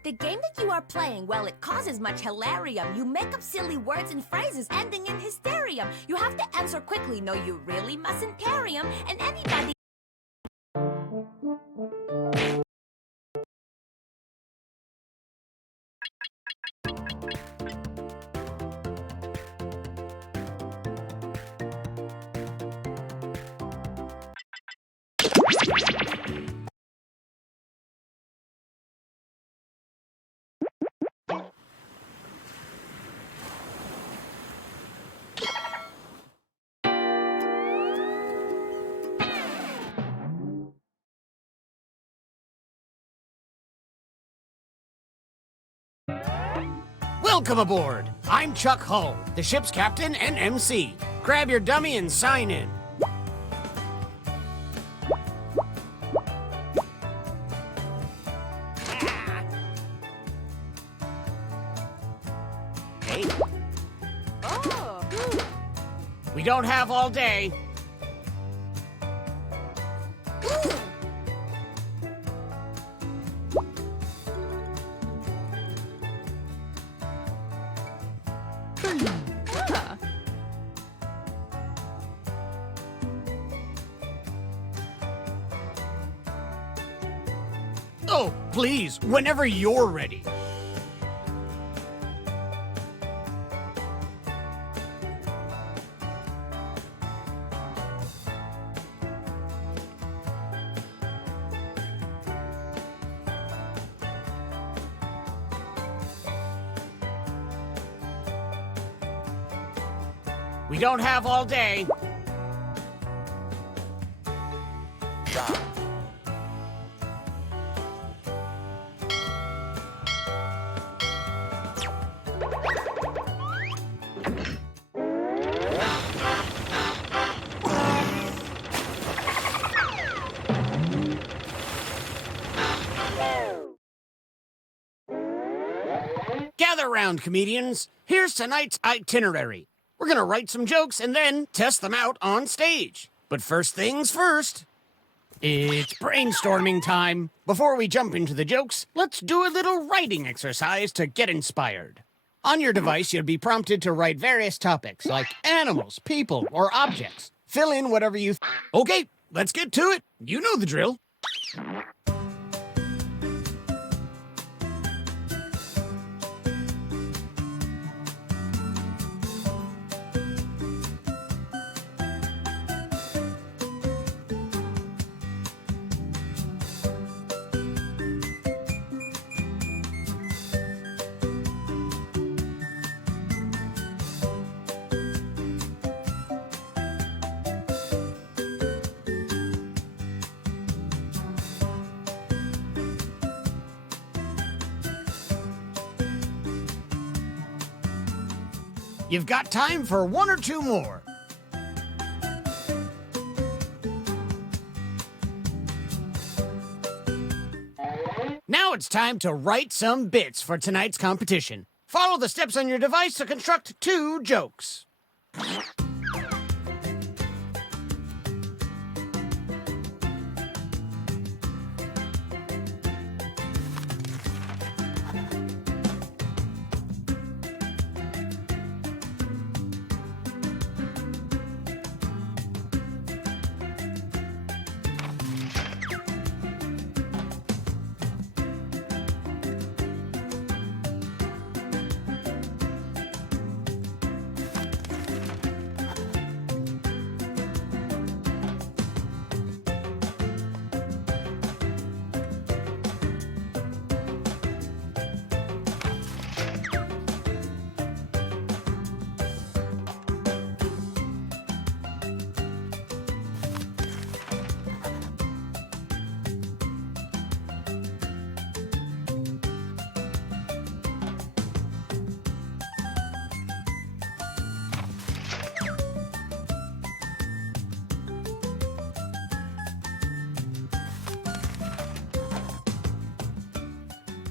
The game that you are playing, well, it causes much hilarium. You make up silly words and phrases ending in hysterium. You have to answer quickly. No, you really mustn't carry 'em. And anybody... Welcome aboard! I'm Chuck Hull, the ship's captain and MC. Grab your dummy and sign in. Hey. Oh! We don't have all day. Oh, please, whenever you're ready. We don't have all day. Gather round, comedians. Here's tonight's itinerary. We're gonna write some jokes and then test them out on stage. But first things first, it's brainstorming time. Before we jump into the jokes, let's do a little writing exercise to get inspired. On your device, you'll be prompted to write various topics like animals, people, or objects. Fill in whatever you... Okay, let's get to it. You know the drill. You've got time for one or two more. Now it's time to write some bits for tonight's competition. Follow the steps on your device to construct 2 jokes.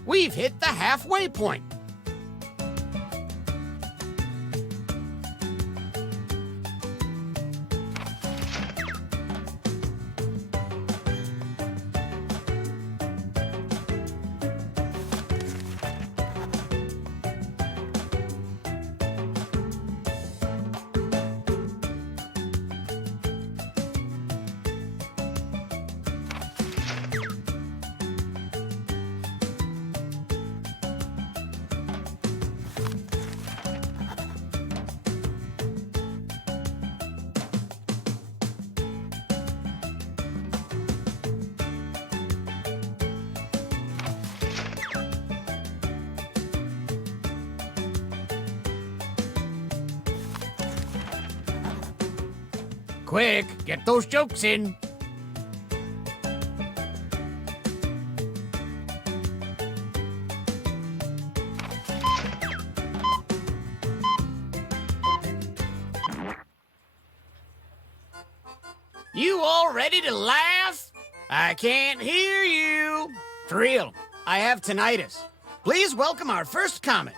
We've hit the halfway point. Quick, get those jokes in. You all ready to laugh? I can't hear you. For real, I have tinnitus. Please welcome our first comic.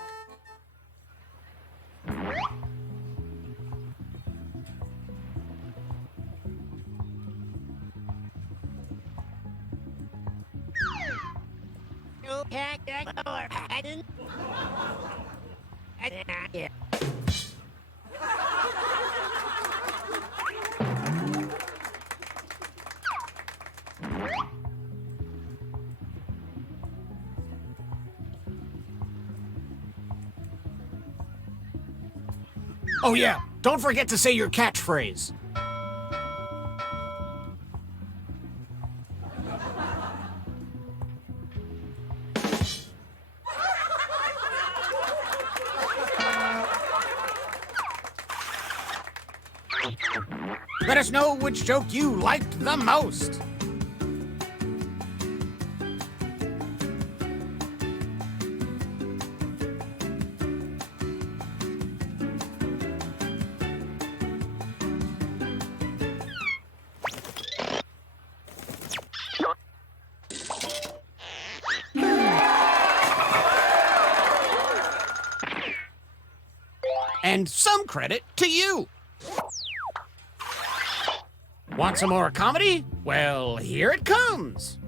Oh yeah, don't forget to say your catchphrase. Let us know which joke you liked the most. And some credit to you. Want some more comedy? Well, here it comes.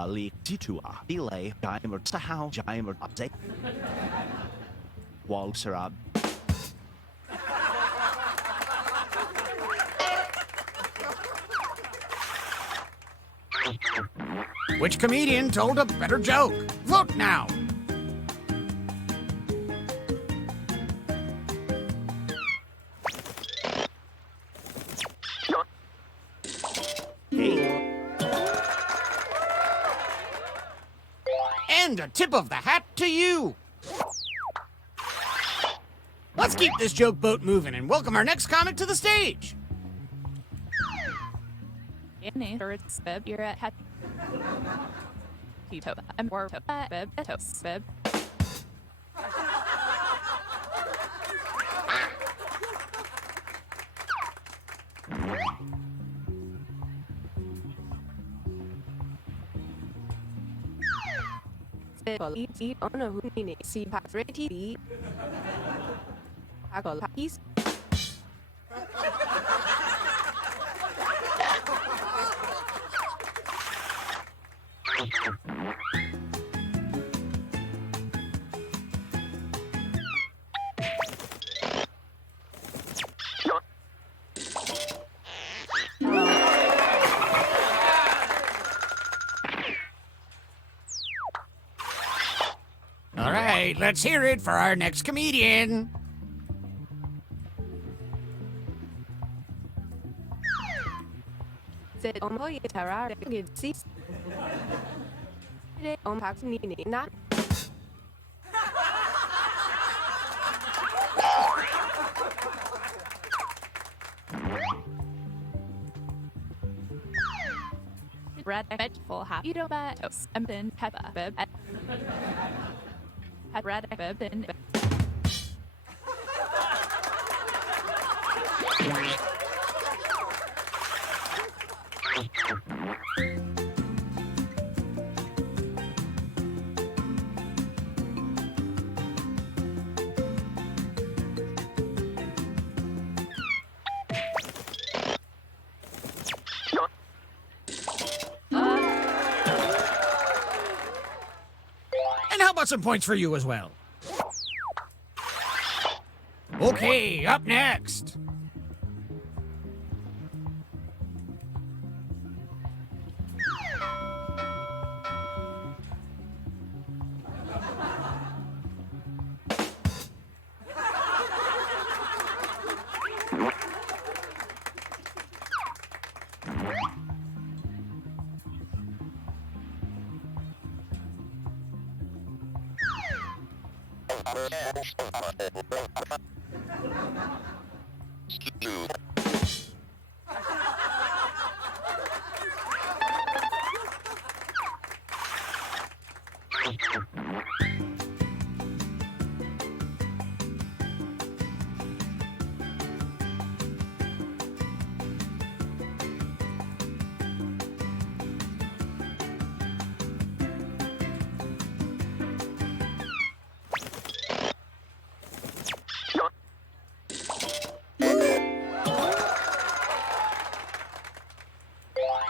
Ali Titua, Delay, Dimer Sahau, Jimer Abze, Wal Sarab. Which comedian told a better joke? Vote now. And a tip of the hat to you. Let's keep this joke boat moving and welcome our next comic to the stage. You're at I'm All right, let's hear it for our next comedian. bread vegetable half. You don't bet. And then pepper. Bib. Bread bib and And how about some points for you as well? Okay, up next.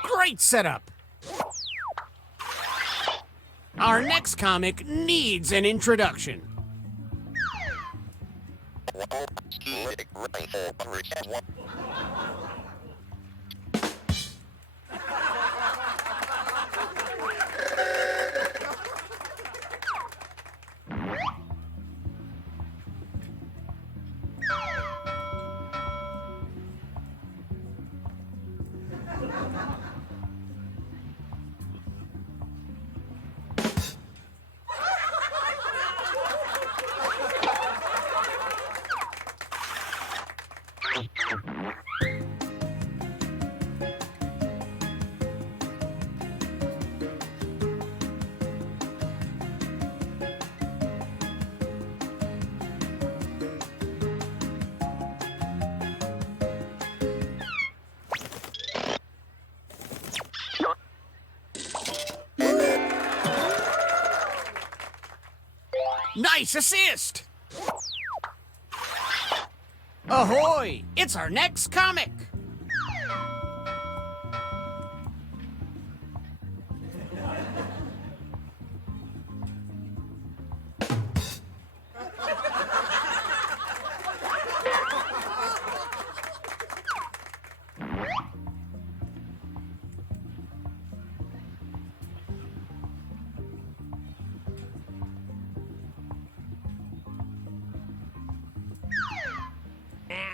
Great setup. Our next comic needs an introduction. Nice assist! Ahoy! It's our next comic!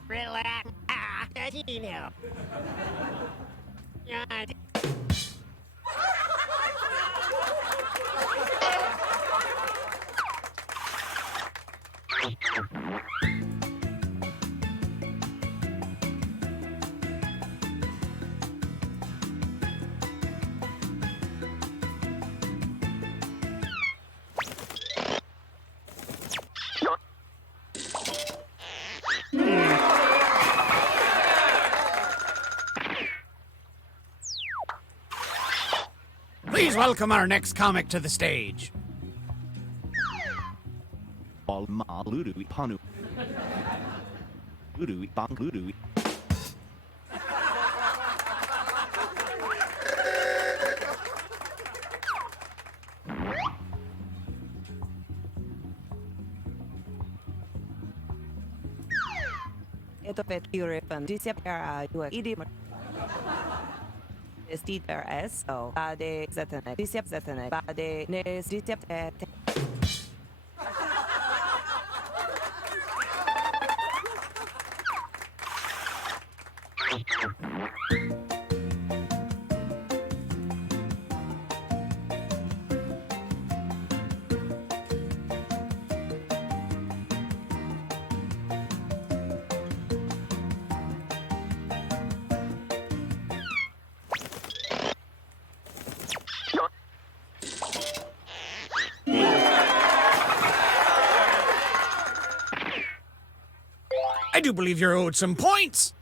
Relax. You know. Please welcome our next comic to the stage. Ito Peturipan, Disapera, Idim. Stiter S, O, Bade Zetanek, Disap Zetanek, Bade Nes, Disap. I do believe you're owed some points.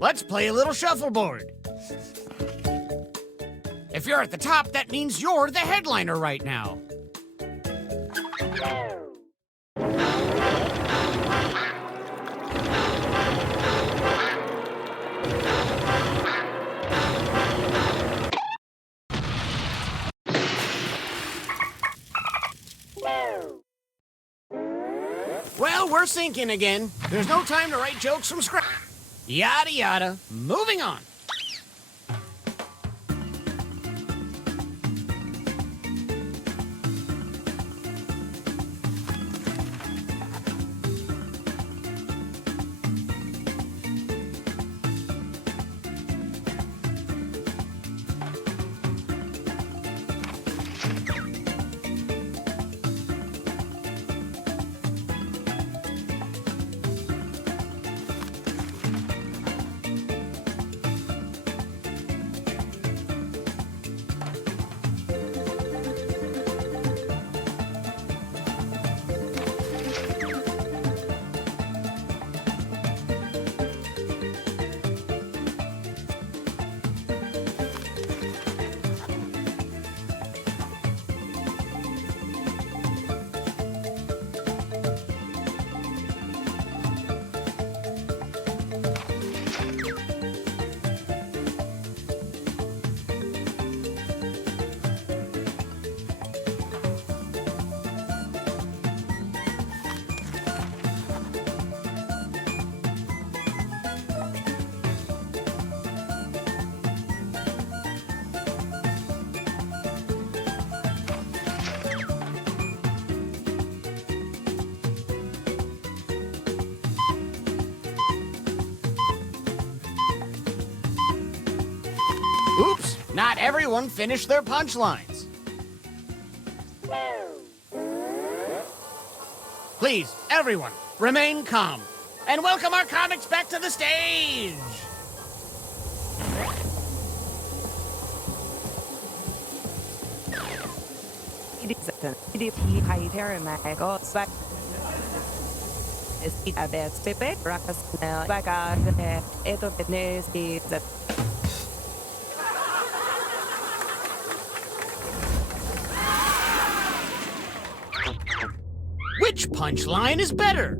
Let's play a little shuffleboard. If you're at the top, that means you're the headliner right now. Well, we're sinking again. There's no time to write jokes from scratch. Yada yada. Moving on. Oops, not everyone finished their punchlines. Please, everyone, remain calm and welcome our comics back to the stage. Which punchline is better?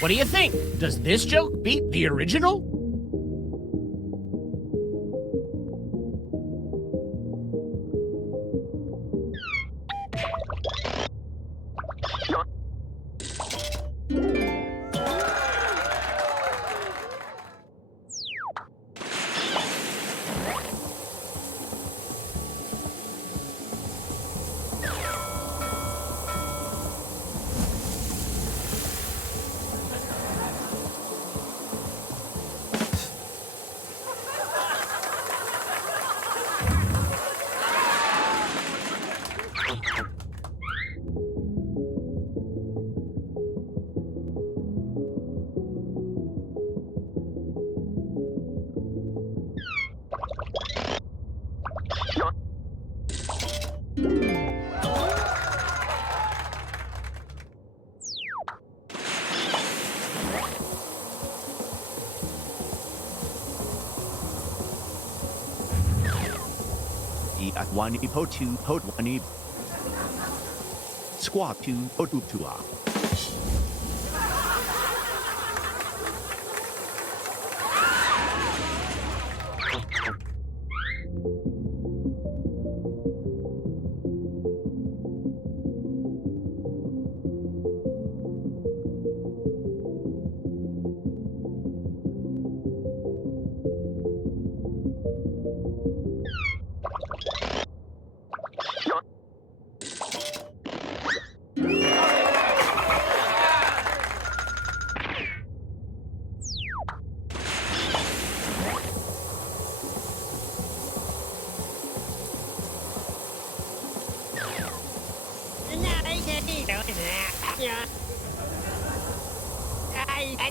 What do you think? Does this joke beat the original? Wani potu pot wani squat to otutua. Yeah. I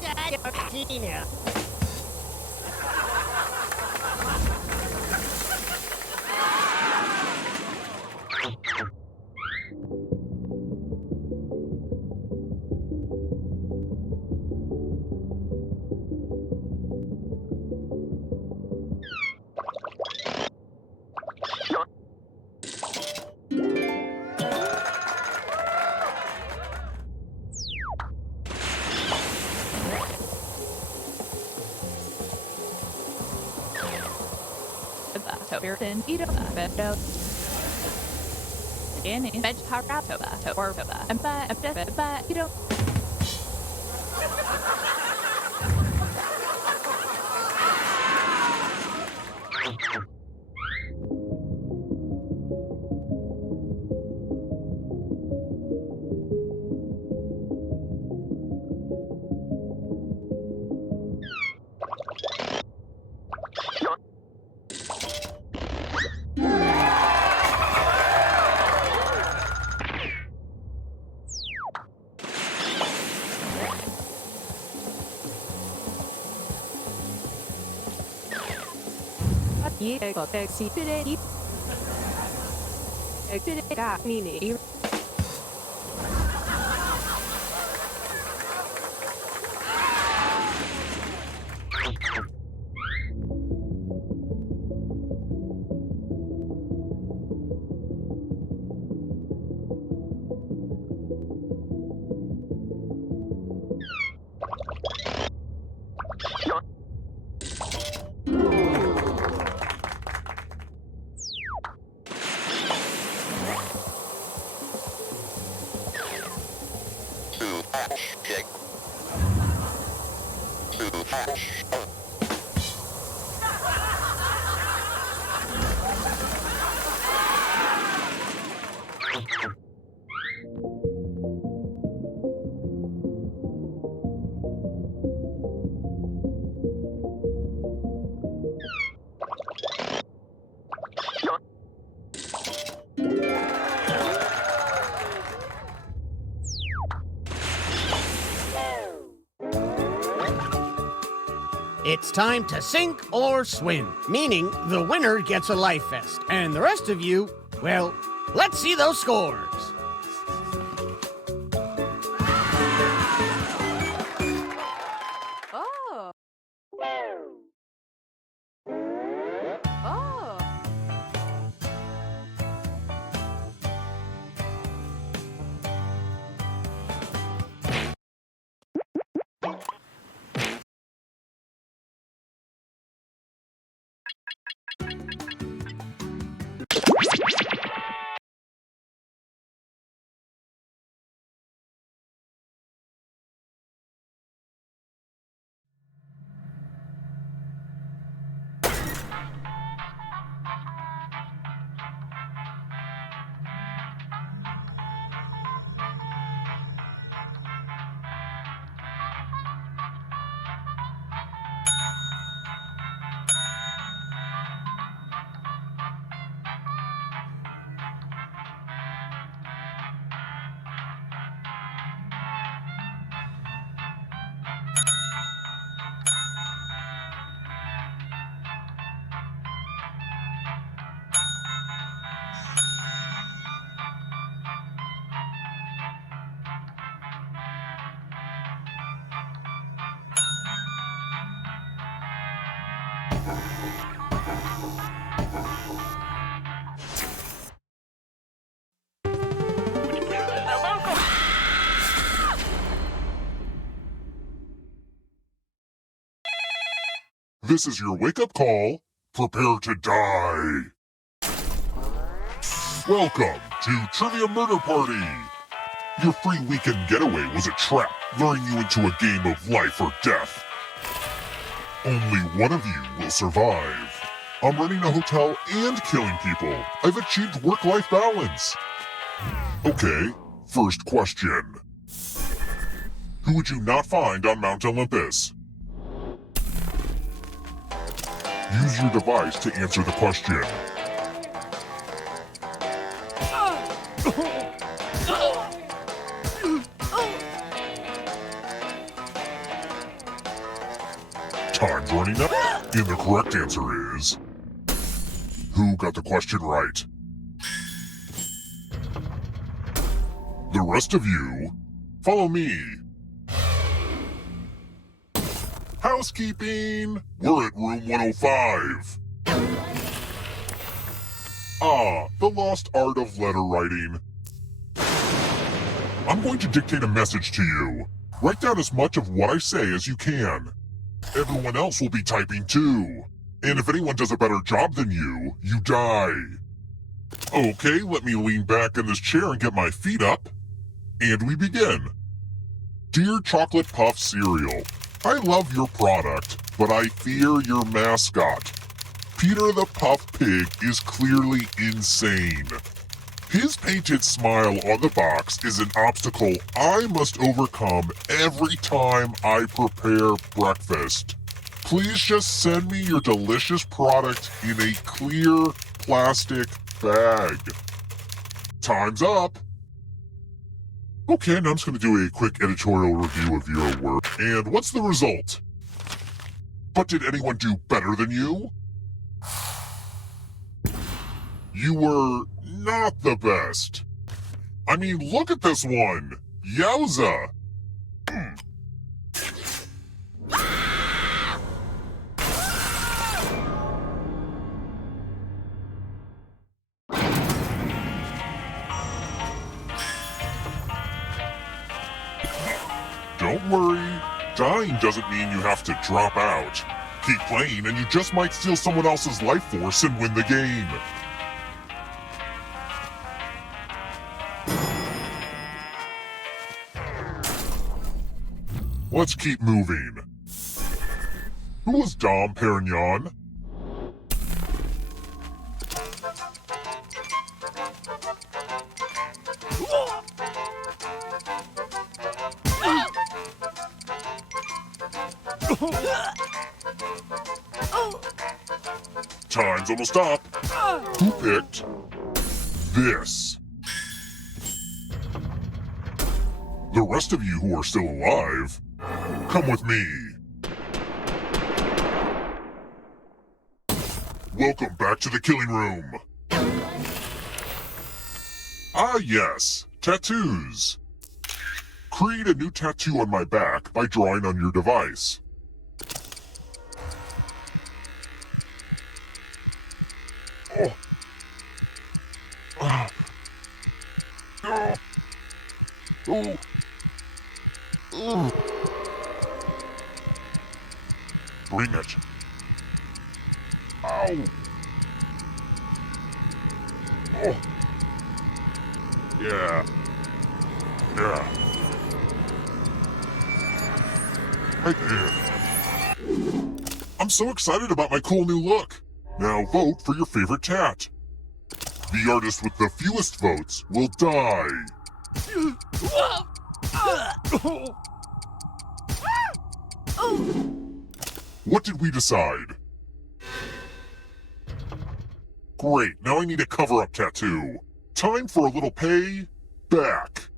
Toberton, Edo, Bedo, Annie, Veg, Haratoba, Toba, Emba, Edo. It's time to sink or swim, meaning the winner gets a life vest, and the rest of you, well, let's see those scores. Oh. Oh. This is your wake-up call. Prepare to die. Welcome to Trivia Murder Party. Your free weekend getaway was a trap, luring you into a game of life or death. Only one of you will survive. I'm running a hotel and killing people. I've achieved work-life balance. Okay, first question. Who would you not find on Mount Olympus? Use your device to answer the question. Time's running out. And the correct answer is... Who got the question right? The rest of you, follow me. Housekeeping! We're at room 105. Ah, the lost art of letter writing. I'm going to dictate a message to you. Write down as much of what I say as you can. Everyone else will be typing too. And if anyone does a better job than you, you die. Okay, let me lean back in this chair and get my feet up. And we begin. Dear Chocolate Puff Cereal, I love your product, but I fear your mascot. Peter the Puff Pig is clearly insane. His painted smile on the box is an obstacle I must overcome every time I prepare breakfast. Please just send me your delicious product in a clear plastic bag. Time's up. Okay, now I'm just going to do a quick editorial review of your work. And what's the result? But did anyone do better than you? You were not the best. I mean, look at this one. Yowza. Don't worry. Dying doesn't mean you have to drop out. Keep playing and you just might steal someone else's life force and win the game. Let's keep moving. Who was Dom Perignon? Time's almost up. Who picked this? The rest of you who are still alive, come with me. Welcome back to the killing room. Ah yes, tattoos. Create a new tattoo on my back by drawing on your device. Oh. Ah. Oh. Oh. Oh. Bring it. Ow. Oh. Yeah. Yeah. Right there. I'm so excited about my cool new look. Now vote for your favorite tat. The artist with the fewest votes will die. What did we decide? Great, now I need a cover-up tattoo. Time for a little pay back.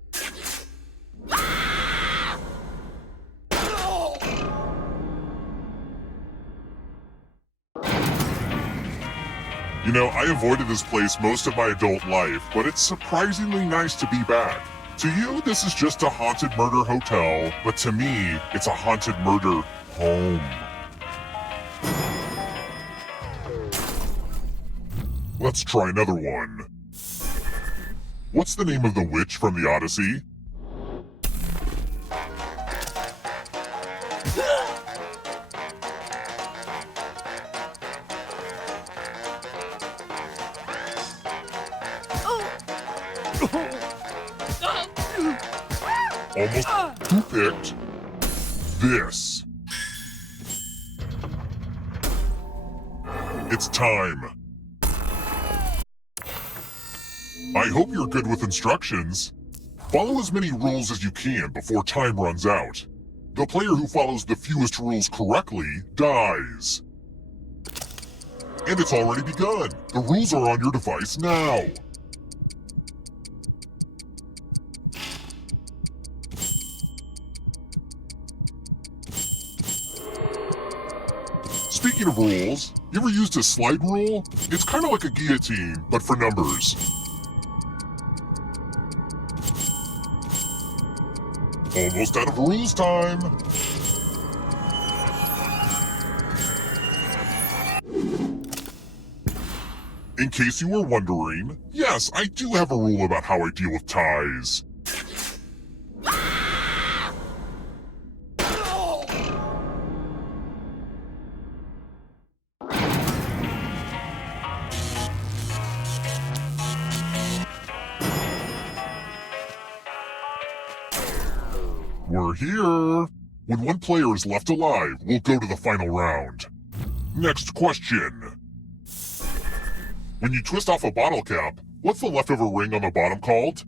You know, I avoided this place most of my adult life, but it's surprisingly nice to be back. To you, this is just a haunted murder hotel, but to me, it's a haunted murder home. Let's try another one. What's the name of the witch from the Odyssey? Almost. Who picked this? It's time. I hope you're good with instructions. Follow as many rules as you can before time runs out. The player who follows the fewest rules correctly dies. And it's already begun. The rules are on your device now. Speaking of rules, you ever used a slide rule? It's kind of like a guillotine, but for numbers. Almost out of rules time. In case you were wondering, yes, I do have a rule about how I deal with ties. We're here! When one player is left alive, we'll go to the final round. Next question. When you twist off a bottle cap, what's the leftover ring on the bottom called?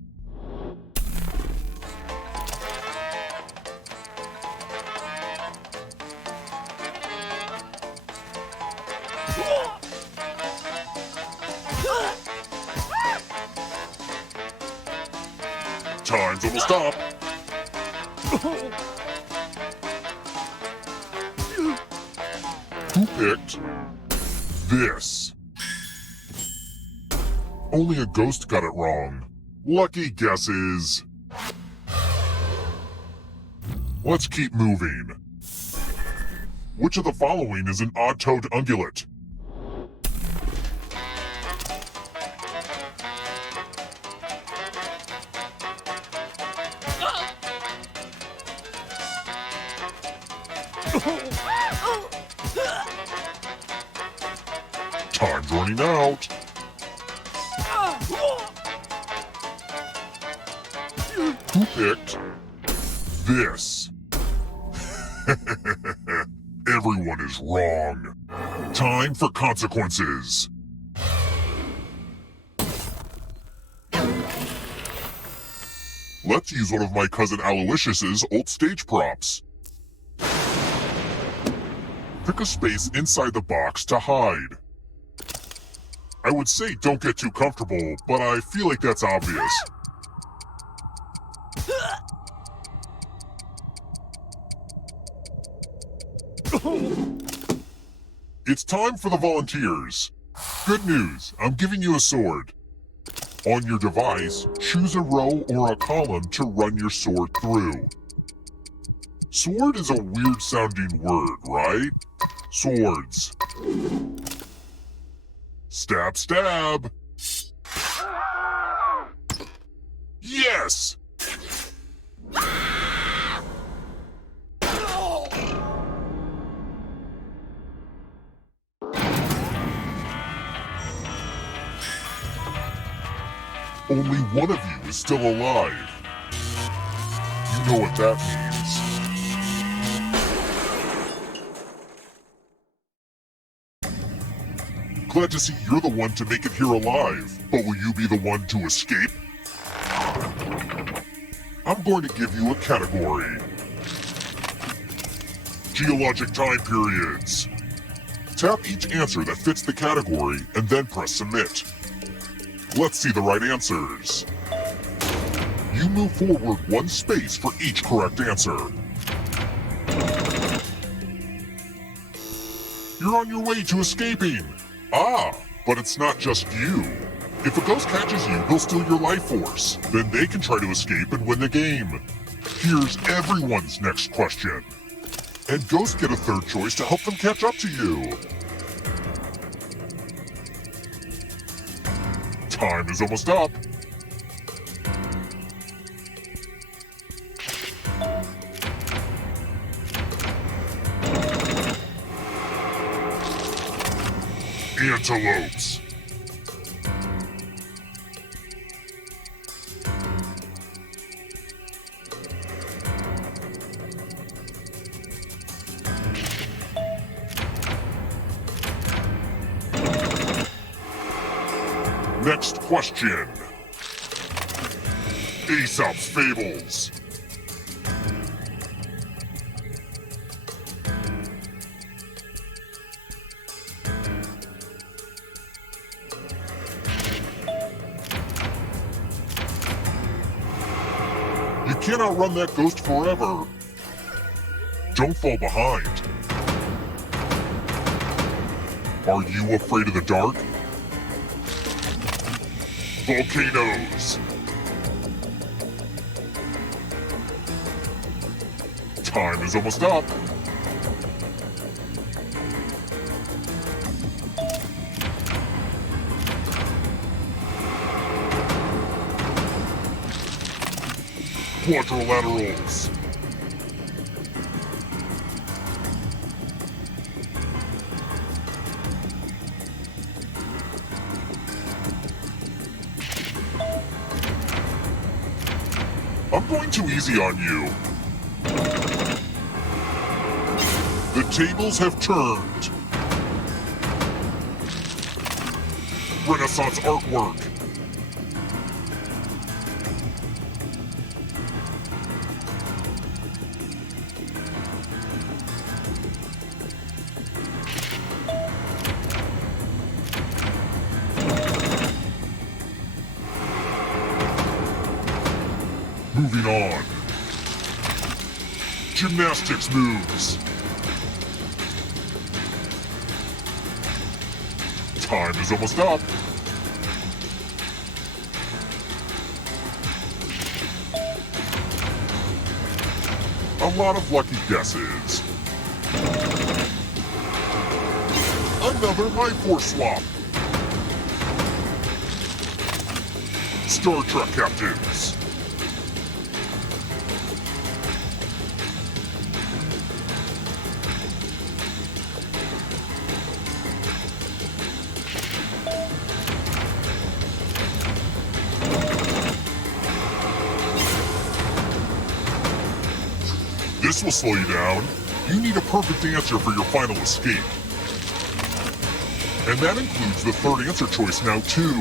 Time's almost up. Who picked this? Only a ghost got it wrong. Lucky guesses. Let's keep moving. Which of the following is an odd-toed ungulate? Time's running out. Who picked this? Everyone is wrong. Time for consequences. Let's use one of my cousin Aloysius's old stage props. Pick a space inside the box to hide. I would say don't get too comfortable, but I feel like that's obvious. It's time for the volunteers. Good news, I'm giving you a sword. On your device, choose a row or a column to run your sword through. Sword is a weird sounding word, right? Swords. Stab, stab. Yes! Only one of you is still alive. You know what that means. Glad to see you're the one to make it here alive, but will you be the one to escape? I'm going to give you a category. Geologic time periods. Tap each answer that fits the category and then press submit. Let's see the right answers. You move forward one space for each correct answer. You're on your way to escaping. Ah, but it's not just you. If a ghost catches you, he'll steal your life force. Then they can try to escape and win the game. Here's everyone's next question. And ghosts get a third choice to help them catch up to you. Time is almost up. Antelopes. Next question. Aesop's Fables. You can't outrun that ghost forever. Don't fall behind. Are you afraid of the dark? Volcanoes. Time is almost up. Quadrilaterals. I'm going too easy on you. The tables have turned. Renaissance artwork. Moving on. Gymnastics moves. Time is almost up. A lot of lucky guesses. Another Life Force swap. Star Trek captains. This will slow you down. You need a perfect answer for your final escape. And that includes the third answer choice now, too.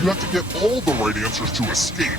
You have to get all the right answers to escape.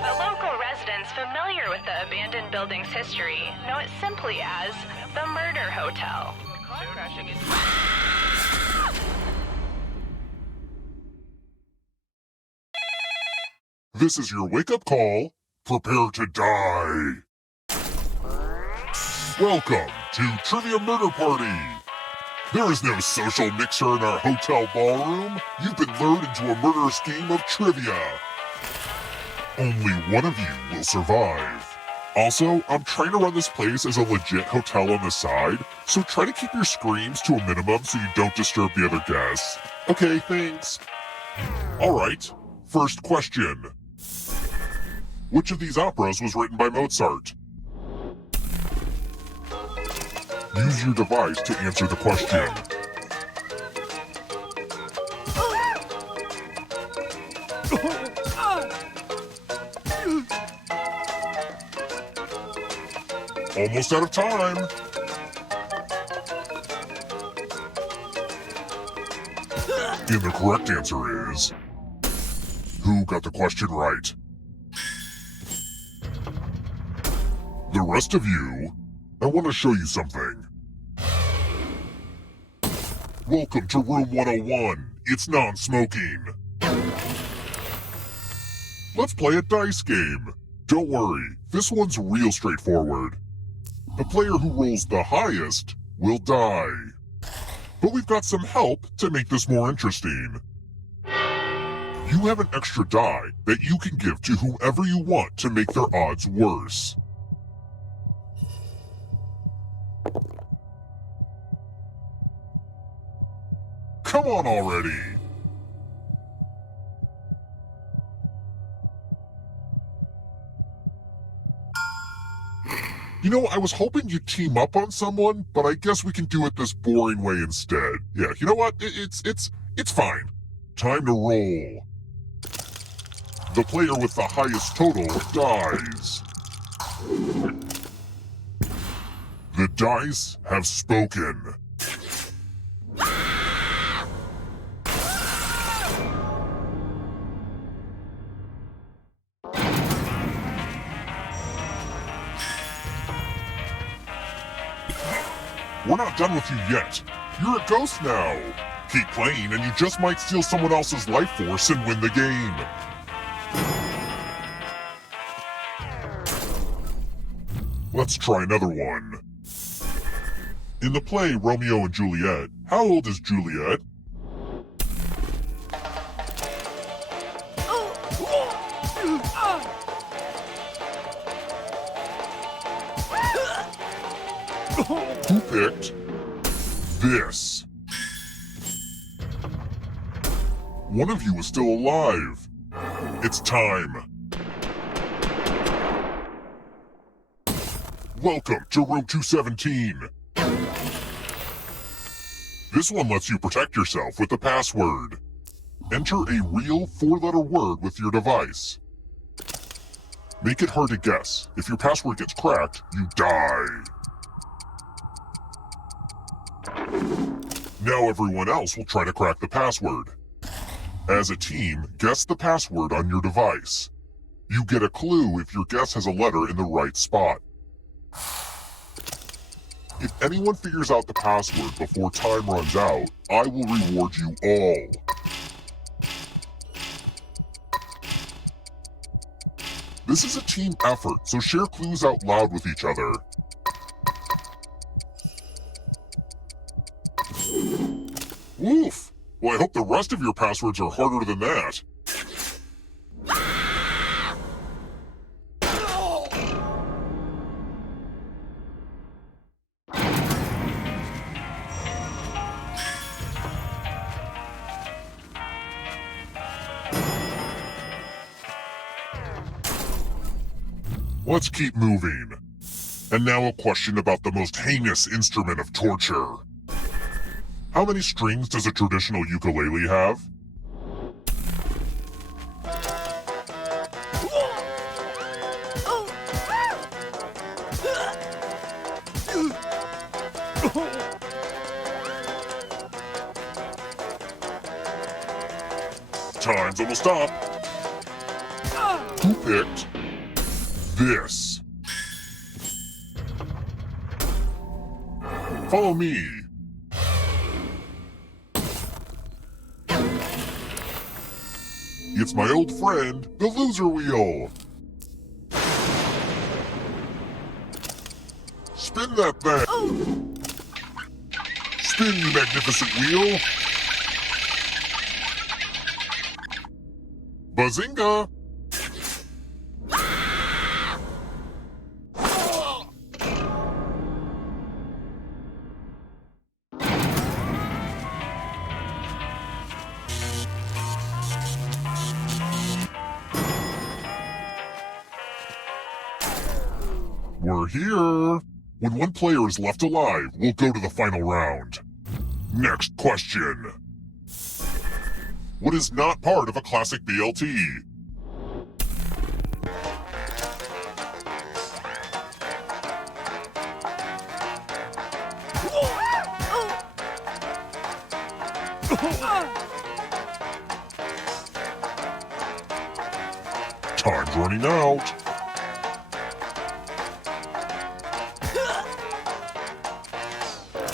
The local residents familiar with the abandoned building's history know it simply as the Murder Hotel. This is your wake-up call. Prepare to die. Welcome to Trivia Murder Party. There is no social mixer in our hotel ballroom. You've been lured into a murderous game of trivia. Only one of you will survive. Also, I'm trying to run this place as a legit hotel on the side, so try to keep your screams to a minimum so you don't disturb the other guests. Okay, thanks. Alright, first question. Which of these operas was written by Mozart? Use your device to answer the question. Almost out of time. And the correct answer is... Who got the question right? The rest of you, I want to show you something. Welcome to room 101. It's non-smoking. Let's play a dice game. Don't worry, this one's real straightforward. The player who rolls the highest will die. But we've got some help to make this more interesting. You have an extra die that you can give to whoever you want to make their odds worse. Come on already! You know, I was hoping you'd team up on someone, but I guess we can do it this boring way instead. Yeah, you know what? It's fine. Time to roll. The player with the highest total dies. The dice have spoken. We're not done with you yet. You're a ghost now. Keep playing and you just might steal someone else's life force and win the game. Let's try another one. In the play Romeo and Juliet, how old is Juliet? Who picked this? One of you is still alive. It's time. Welcome to room 217. This one lets you protect yourself with the password. Enter a real 4-letter word with your device. Make it hard to guess. If your password gets cracked, you die. Now everyone else will try to crack the password. As a team, guess the password on your device. You get a clue if your guess has a letter in the right spot. If anyone figures out the password before time runs out, I will reward you all. This is a team effort, so share clues out loud with each other. Oof! Well, I hope the rest of your passwords are harder than that. Let's keep moving. And now a question about the most heinous instrument of torture. How many strings does a traditional ukulele have? Time's almost up. Who picked this? Follow me. It's my old friend, the loser wheel. Spin that thing. Spin, you magnificent wheel. Bazinga! We're here. When one player is left alive, we'll go to the final round. Next question. What is not part of a classic BLT? Time's running out.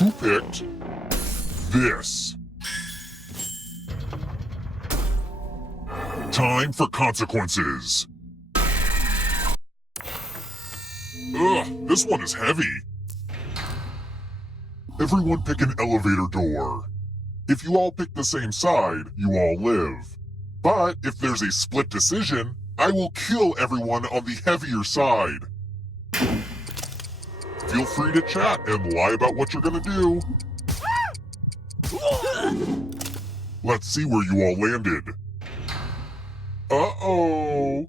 Who picked this? Time for consequences. This one is heavy. Everyone pick an elevator door. If you all pick the same side, you all live. But if there's a split decision, I will kill everyone on the heavier side. Feel free to chat and lie about what you're gonna do. Let's see where you all landed. Uh-oh.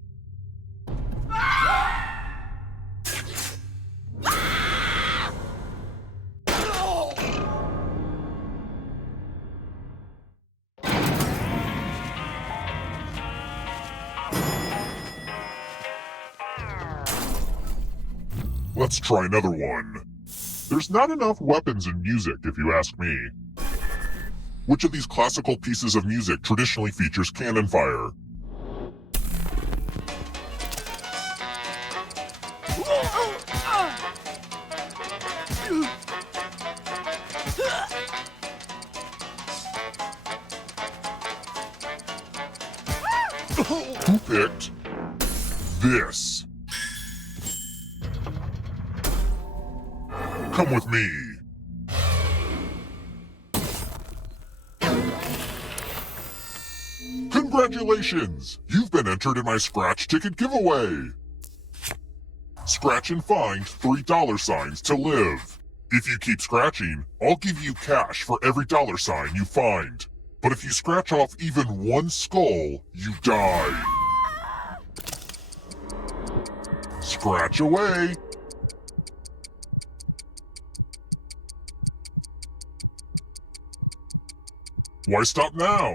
Let's try another one. There's not enough weapons in music, if you ask me. Which of these classical pieces of music traditionally features cannon fire? Who picked this? Come with me. Congratulations! You've been entered in my scratch ticket giveaway. Scratch and find $3 to live. If you keep scratching, I'll give you cash for every $sign you find. But if you scratch off even one skull, you die. Scratch away. Why stop now?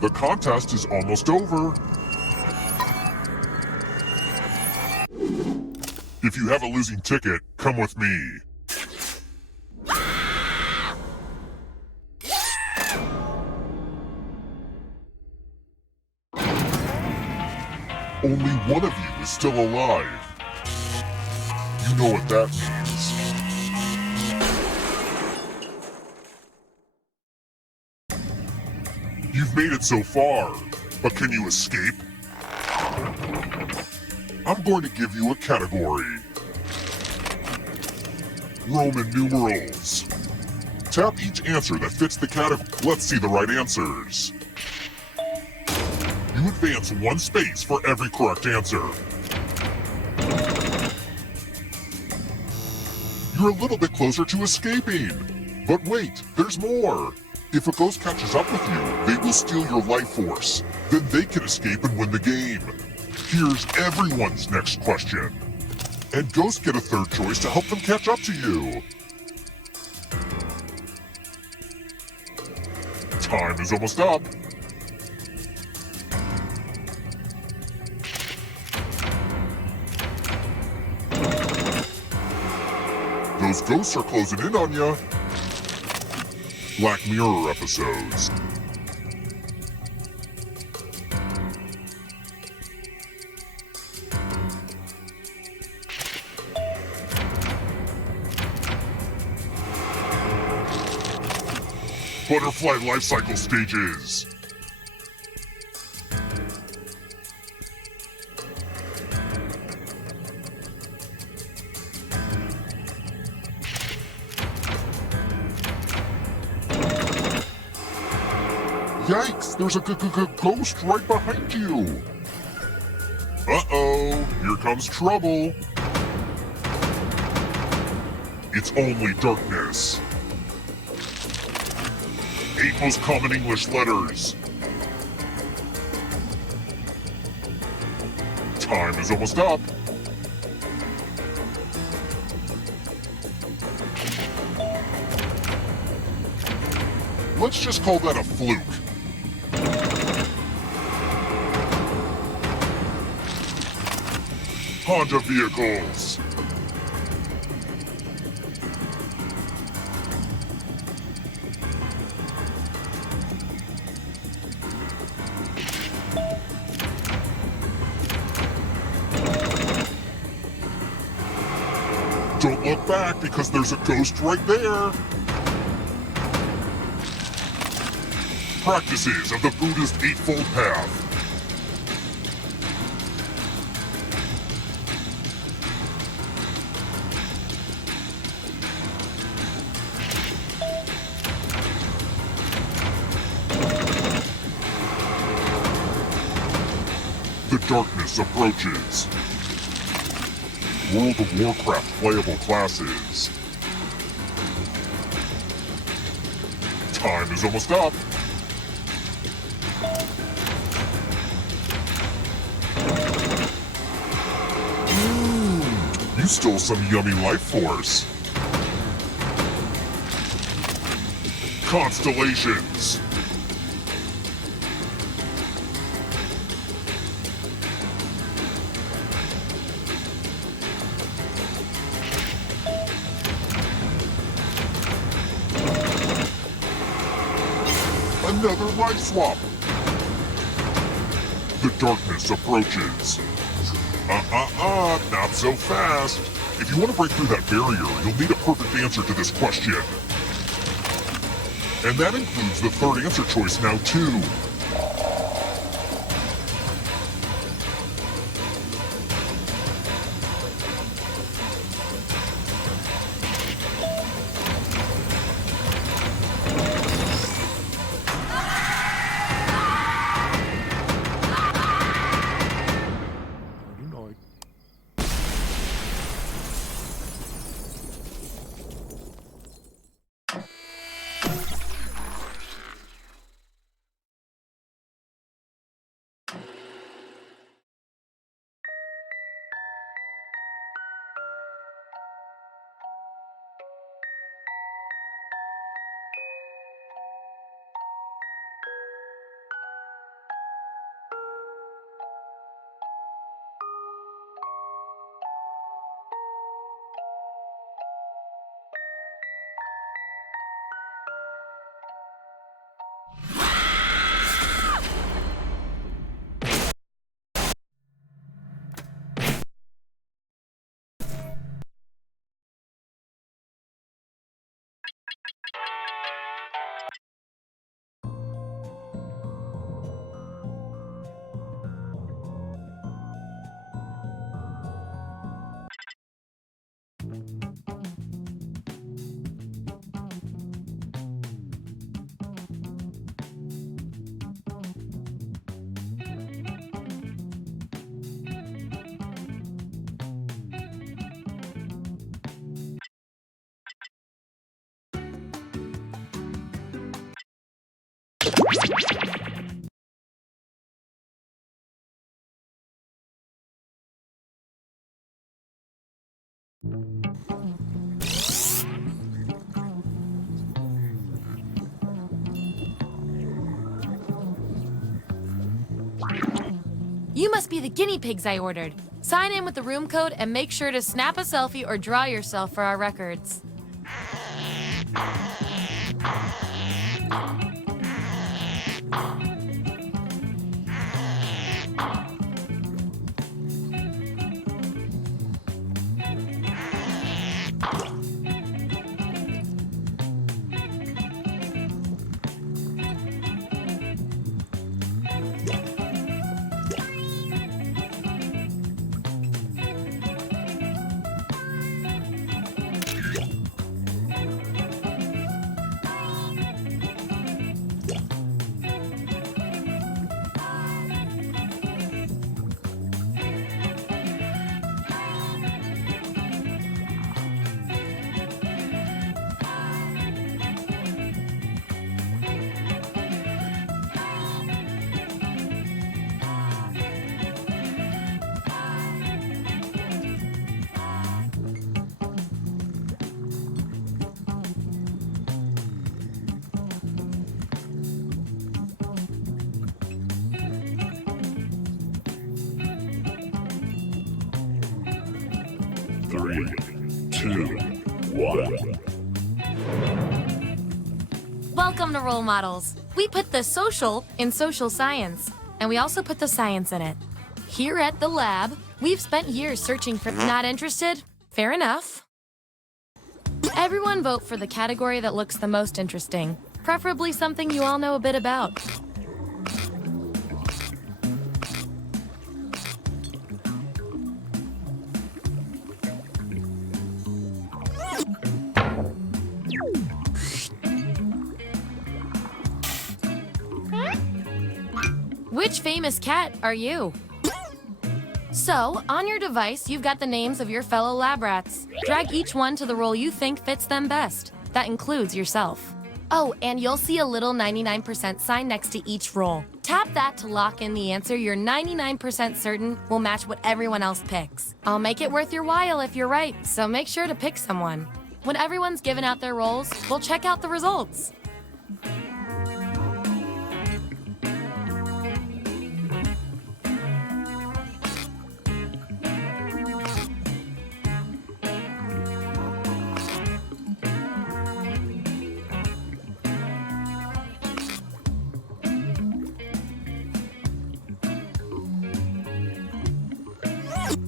The contest is almost over. If you have a losing ticket, come with me. Only one of you is still alive. You know what that means. You've made it so far, but can you escape? I'm going to give you a category. Roman numerals. Tap each answer that fits the category. Let's see the right answers. You advance one space for every correct answer. You're a little bit closer to escaping. But wait, there's more. If a ghost catches up with you, they will steal your life force. Then they can escape and win the game. Here's everyone's next question. And ghosts get a third choice to help them catch up to you. Time is almost up. Those ghosts are closing in on you. Black Mirror episodes. Butterfly life cycle stages. Yikes, there's a ghost right behind you. Uh-oh, here comes trouble. It's only darkness. 8 most common English letters. Time is almost up. Let's just call that a fluke. Honda vehicles. Don't look back because there's a ghost right there. Practices of the Buddhist Eightfold Path. The darkness approaches. World of Warcraft playable classes. Time is almost up. You stole some yummy life force. Constellations. Another life swap. The darkness approaches. Not so fast. If you want to break through that barrier, you'll need a perfect answer to this question. And that includes the third answer choice now, too. You must be the guinea pigs I ordered. Sign in with the room code and make sure to snap a selfie or draw yourself for our records. Three, two, one. Welcome to Role Models. We put the social in social science, and we also put the science in it. Here at the lab, we've spent years searching for... Not interested? Fair enough. Everyone vote for the category that looks the most interesting, preferably something you all know a bit about. Which famous cat are you? So, on your device, you've got the names of your fellow lab rats. Drag each one to the role you think fits them best. That includes yourself. Oh, and you'll see a little 99% sign next to each role. Tap that to lock in the answer you're 99% certain will match what everyone else picks. I'll make it worth your while if you're right, so make sure to pick someone. When everyone's given out their roles, we'll check out the results.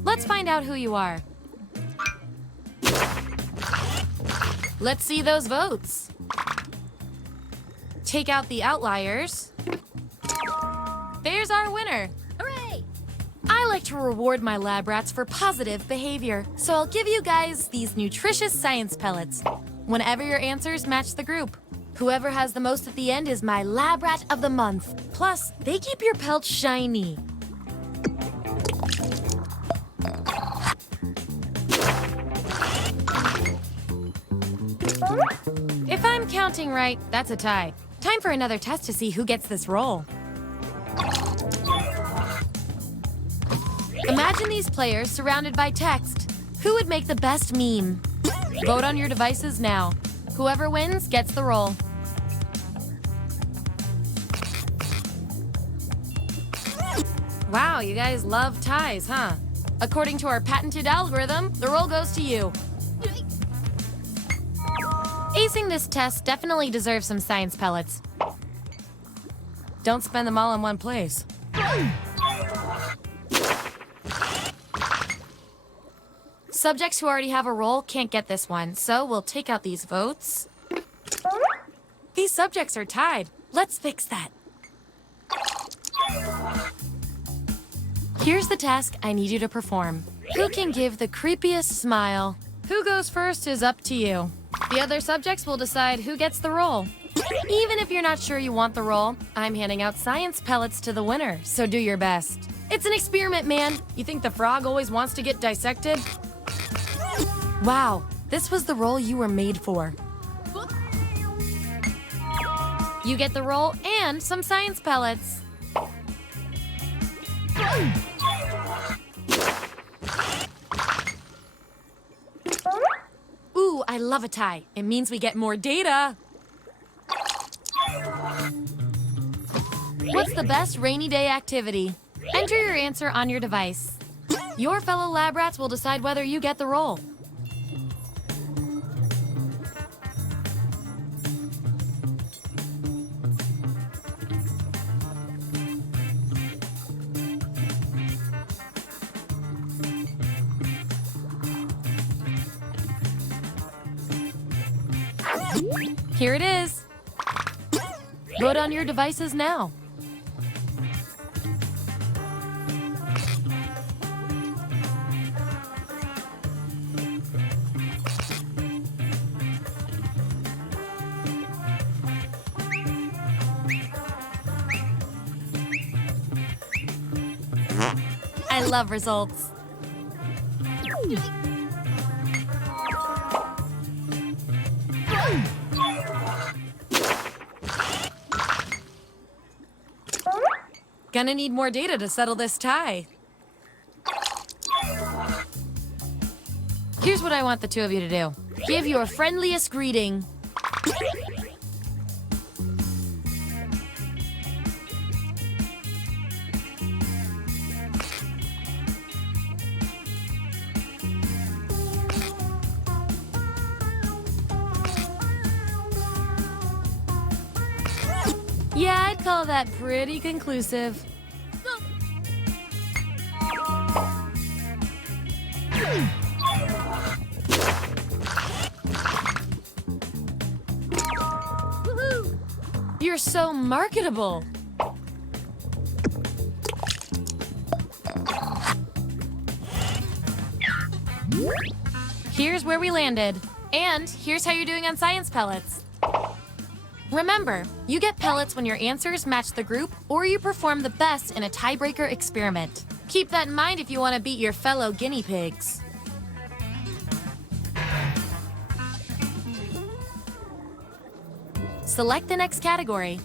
Let's find out who you are. Let's see those votes. Take out the outliers. There's our winner. Hooray! I like to reward my lab rats for positive behavior, so I'll give you guys these nutritious science pellets whenever your answers match the group. Whoever has the most at the end is my lab rat of the month. Plus, they keep your pelts shiny. If I'm counting right, that's a tie. Time for another test to see who gets this role. Imagine these players surrounded by text. Who would make the best meme? Vote on your devices now. Whoever wins gets the role. Wow, you guys love ties, huh? According to our patented algorithm, the role goes to you. Acing this test definitely deserves some science pellets. Don't spend them all in one place. Subjects who already have a role can't get this one, so we'll take out these votes. These subjects are tied. Let's fix that. Here's the task I need you to perform. Who can give the creepiest smile? Who goes first is up to you. The other subjects will decide who gets the role. Even if you're not sure you want the role, I'm handing out science pellets to the winner, so do your best. It's an experiment, man. You think the frog always wants to get dissected? Wow, this was the role you were made for. You get the role and some science pellets. Ooh, I love a tie. It means we get more data. What's the best rainy day activity? Enter your answer on your device. Your fellow lab rats will decide whether you get the role. Here it is. Vote on your devices now. I love results. Gonna need more data to settle this tie. Here's what I want the two of you to do. Give your friendliest greeting. Yeah, I'd call that pretty conclusive. You're so marketable. Here's where we landed. And here's how you're doing on science pellets. Remember, you get pellets when your answers match the group or you perform the best in a tiebreaker experiment. Keep that in mind if you want to beat your fellow guinea pigs. Select the next category.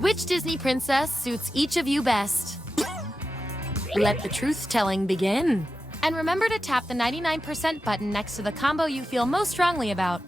Which Disney princess suits each of you best? Let the truth-telling begin. And remember to tap the 99% button next to the combo you feel most strongly about.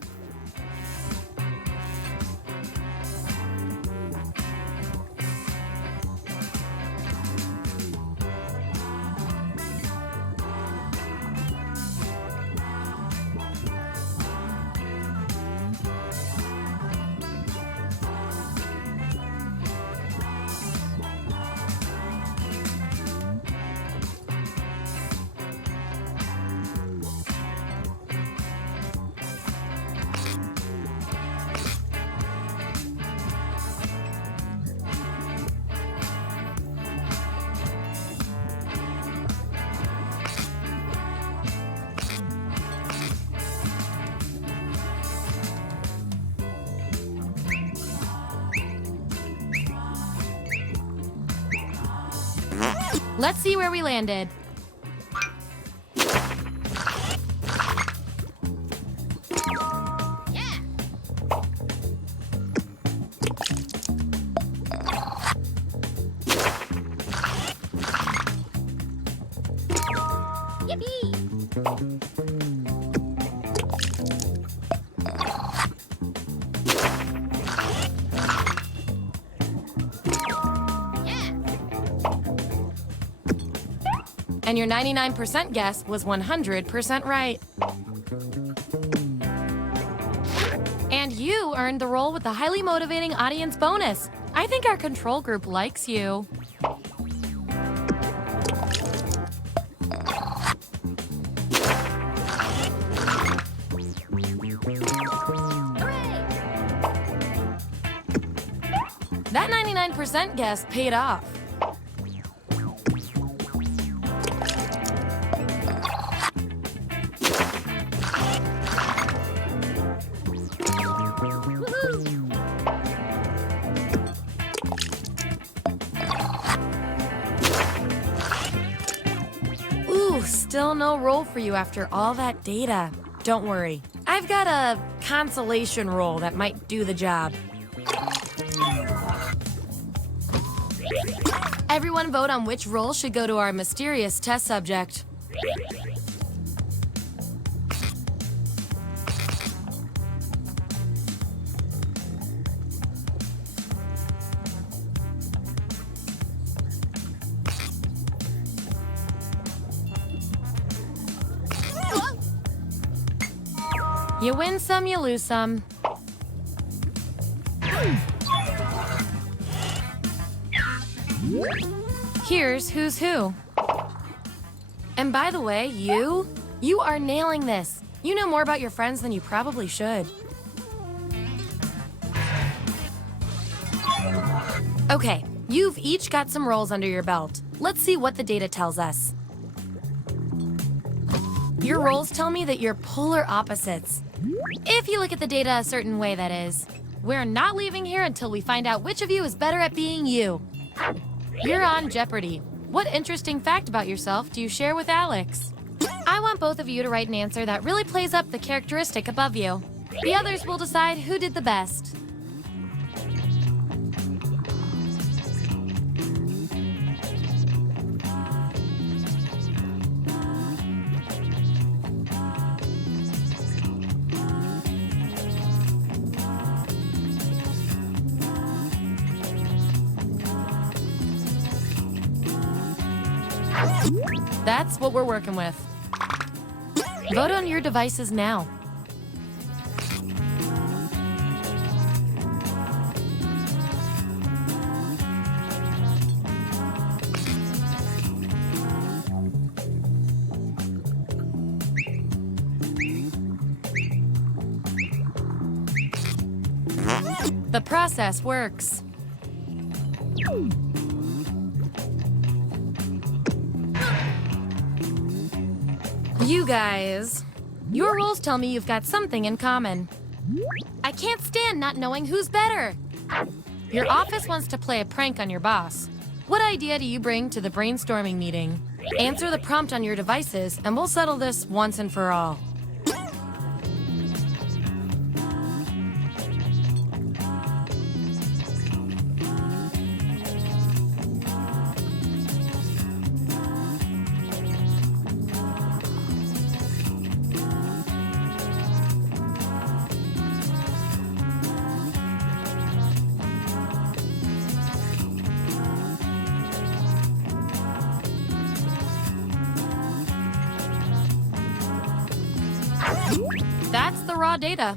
Let's see where we landed. And your 99% guess was 100% right. And you earned the role with the highly motivating audience bonus. I think our control group likes you. That 99% guess paid off. Still no role for you after all that data. Don't worry. I've got a consolation role that might do the job. Everyone vote on which role should go to our mysterious test subject. You win some, you lose some. Here's who's who. And by the way, you are nailing this. You know more about your friends than you probably should. Okay, you've each got some roles under your belt. Let's see what the data tells us. Your roles tell me that you're polar opposites. If you look at the data a certain way, that is. We're not leaving here until we find out which of you is better at being you. You're on Jeopardy! What interesting fact about yourself do you share with Alex? I want both of you to write an answer that really plays up the characteristic above you. The others will decide who did the best. That's what we're working with. Vote on your devices now. The process works. You guys, your rules tell me you've got something in common. I can't stand not knowing who's better. Your office wants to play a prank on your boss. What idea do you bring to the brainstorming meeting? Answer the prompt on your devices, and we'll settle this once and for all. That's the raw data.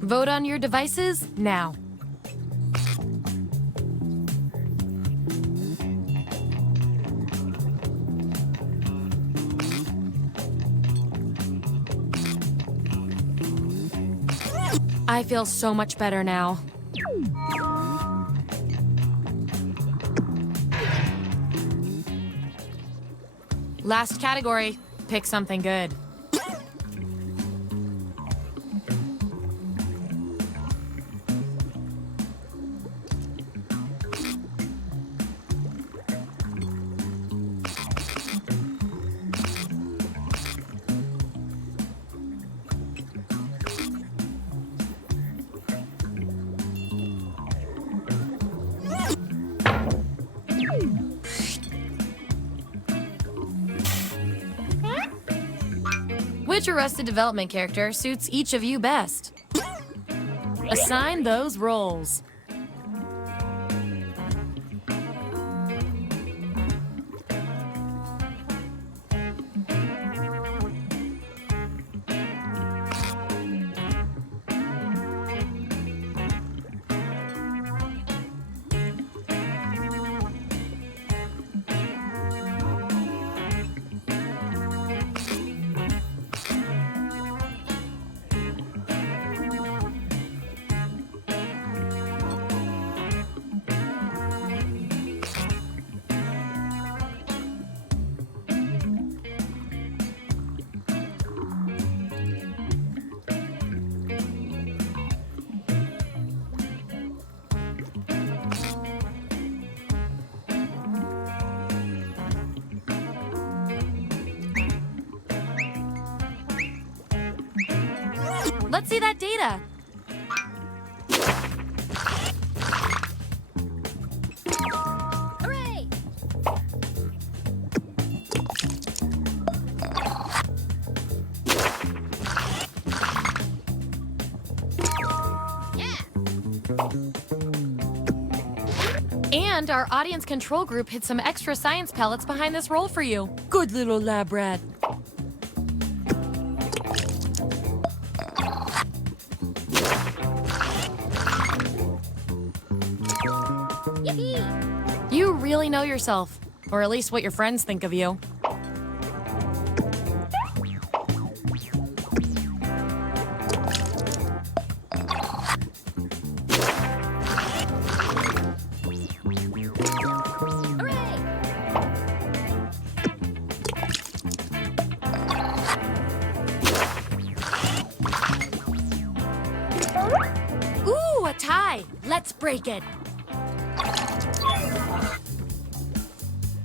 Vote on your devices now. I feel so much better now. Last category. Pick something good. Which Arrested Development character suits each of you best? Assign those roles. Let's see that data. Hooray! And our audience control group hid some extra science pellets behind this role for you. Good little lab rat. You really know yourself, or at least what your friends think of you. Ooh, a tie! Let's break it!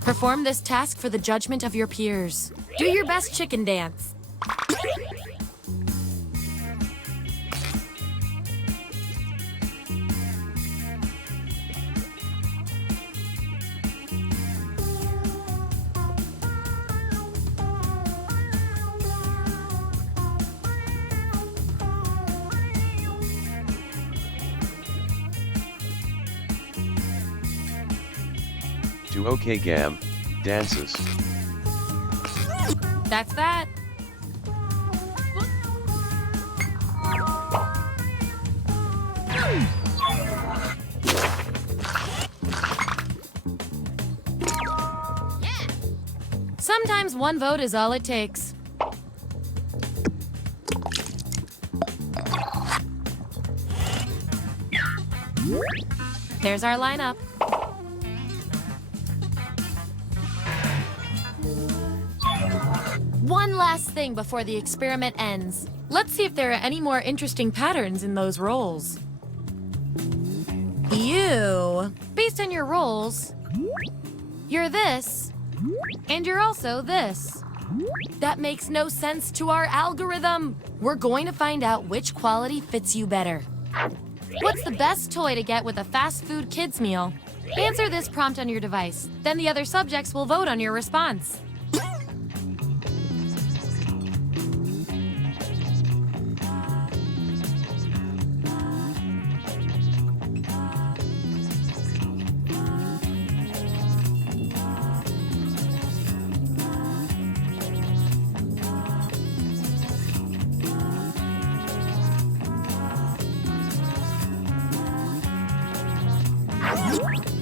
Perform this task for the judgment of your peers. Do your best chicken dance. Do okay, Gam. Dances. That's that. Sometimes one vote is all it takes. There's our lineup. One last thing before the experiment ends. Let's see if there are any more interesting patterns in those rolls. You, based on your rolls, you're this, and you're also this. That makes no sense to our algorithm. We're going to find out which quality fits you better. What's the best toy to get with a fast food kids meal? Answer this prompt on your device. Then the other subjects will vote on your response.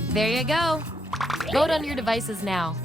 There you go. Vote on your devices now.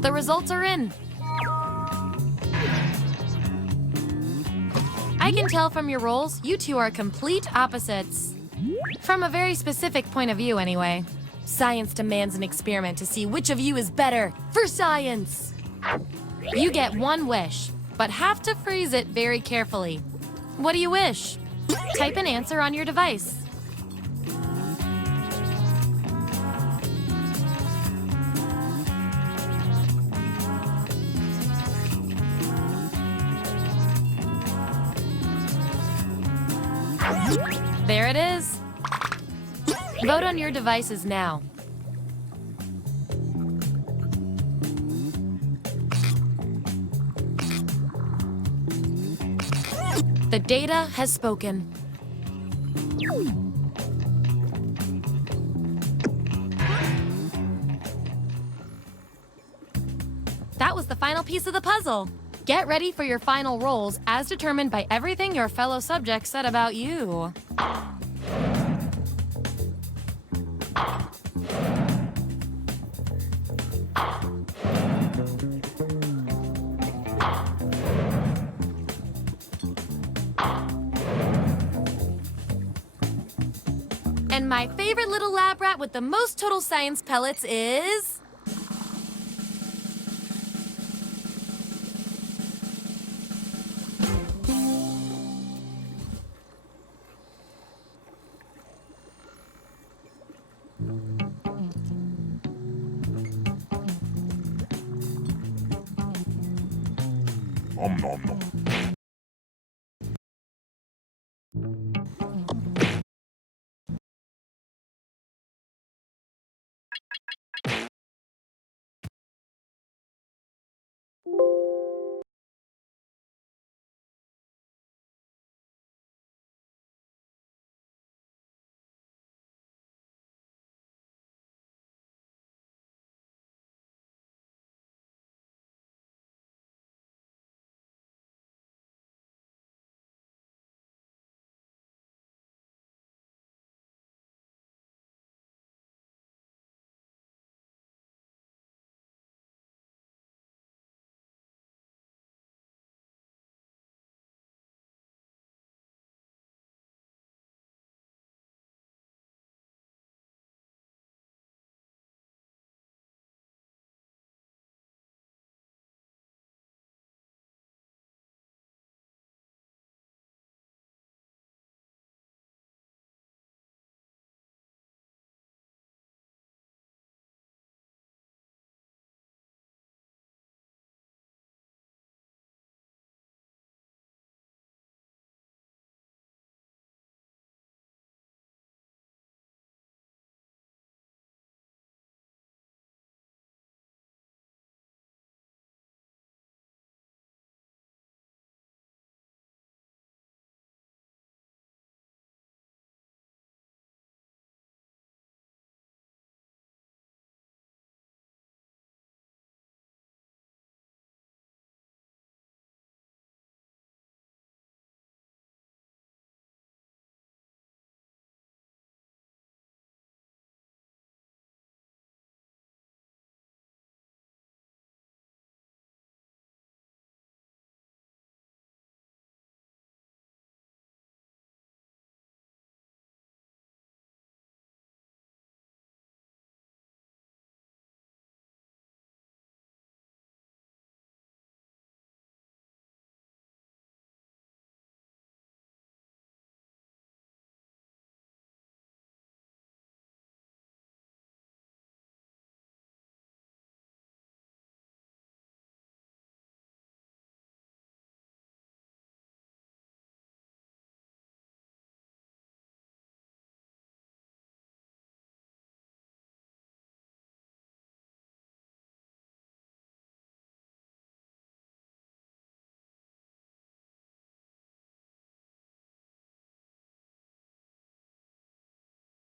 The results are in. I can tell from your rolls, you two are complete opposites. From a very specific point of view, anyway. Science demands an experiment to see which of you is better for science. You get one wish, but have to phrase it very carefully. What do you wish? Type an answer on your device. There it is. Vote on your devices now. The data has spoken. That was the final piece of the puzzle. Get ready for your final rolls as determined by everything your fellow subjects said about you. And my favorite little lab rat with the most total science pellets is... Nom nom nom.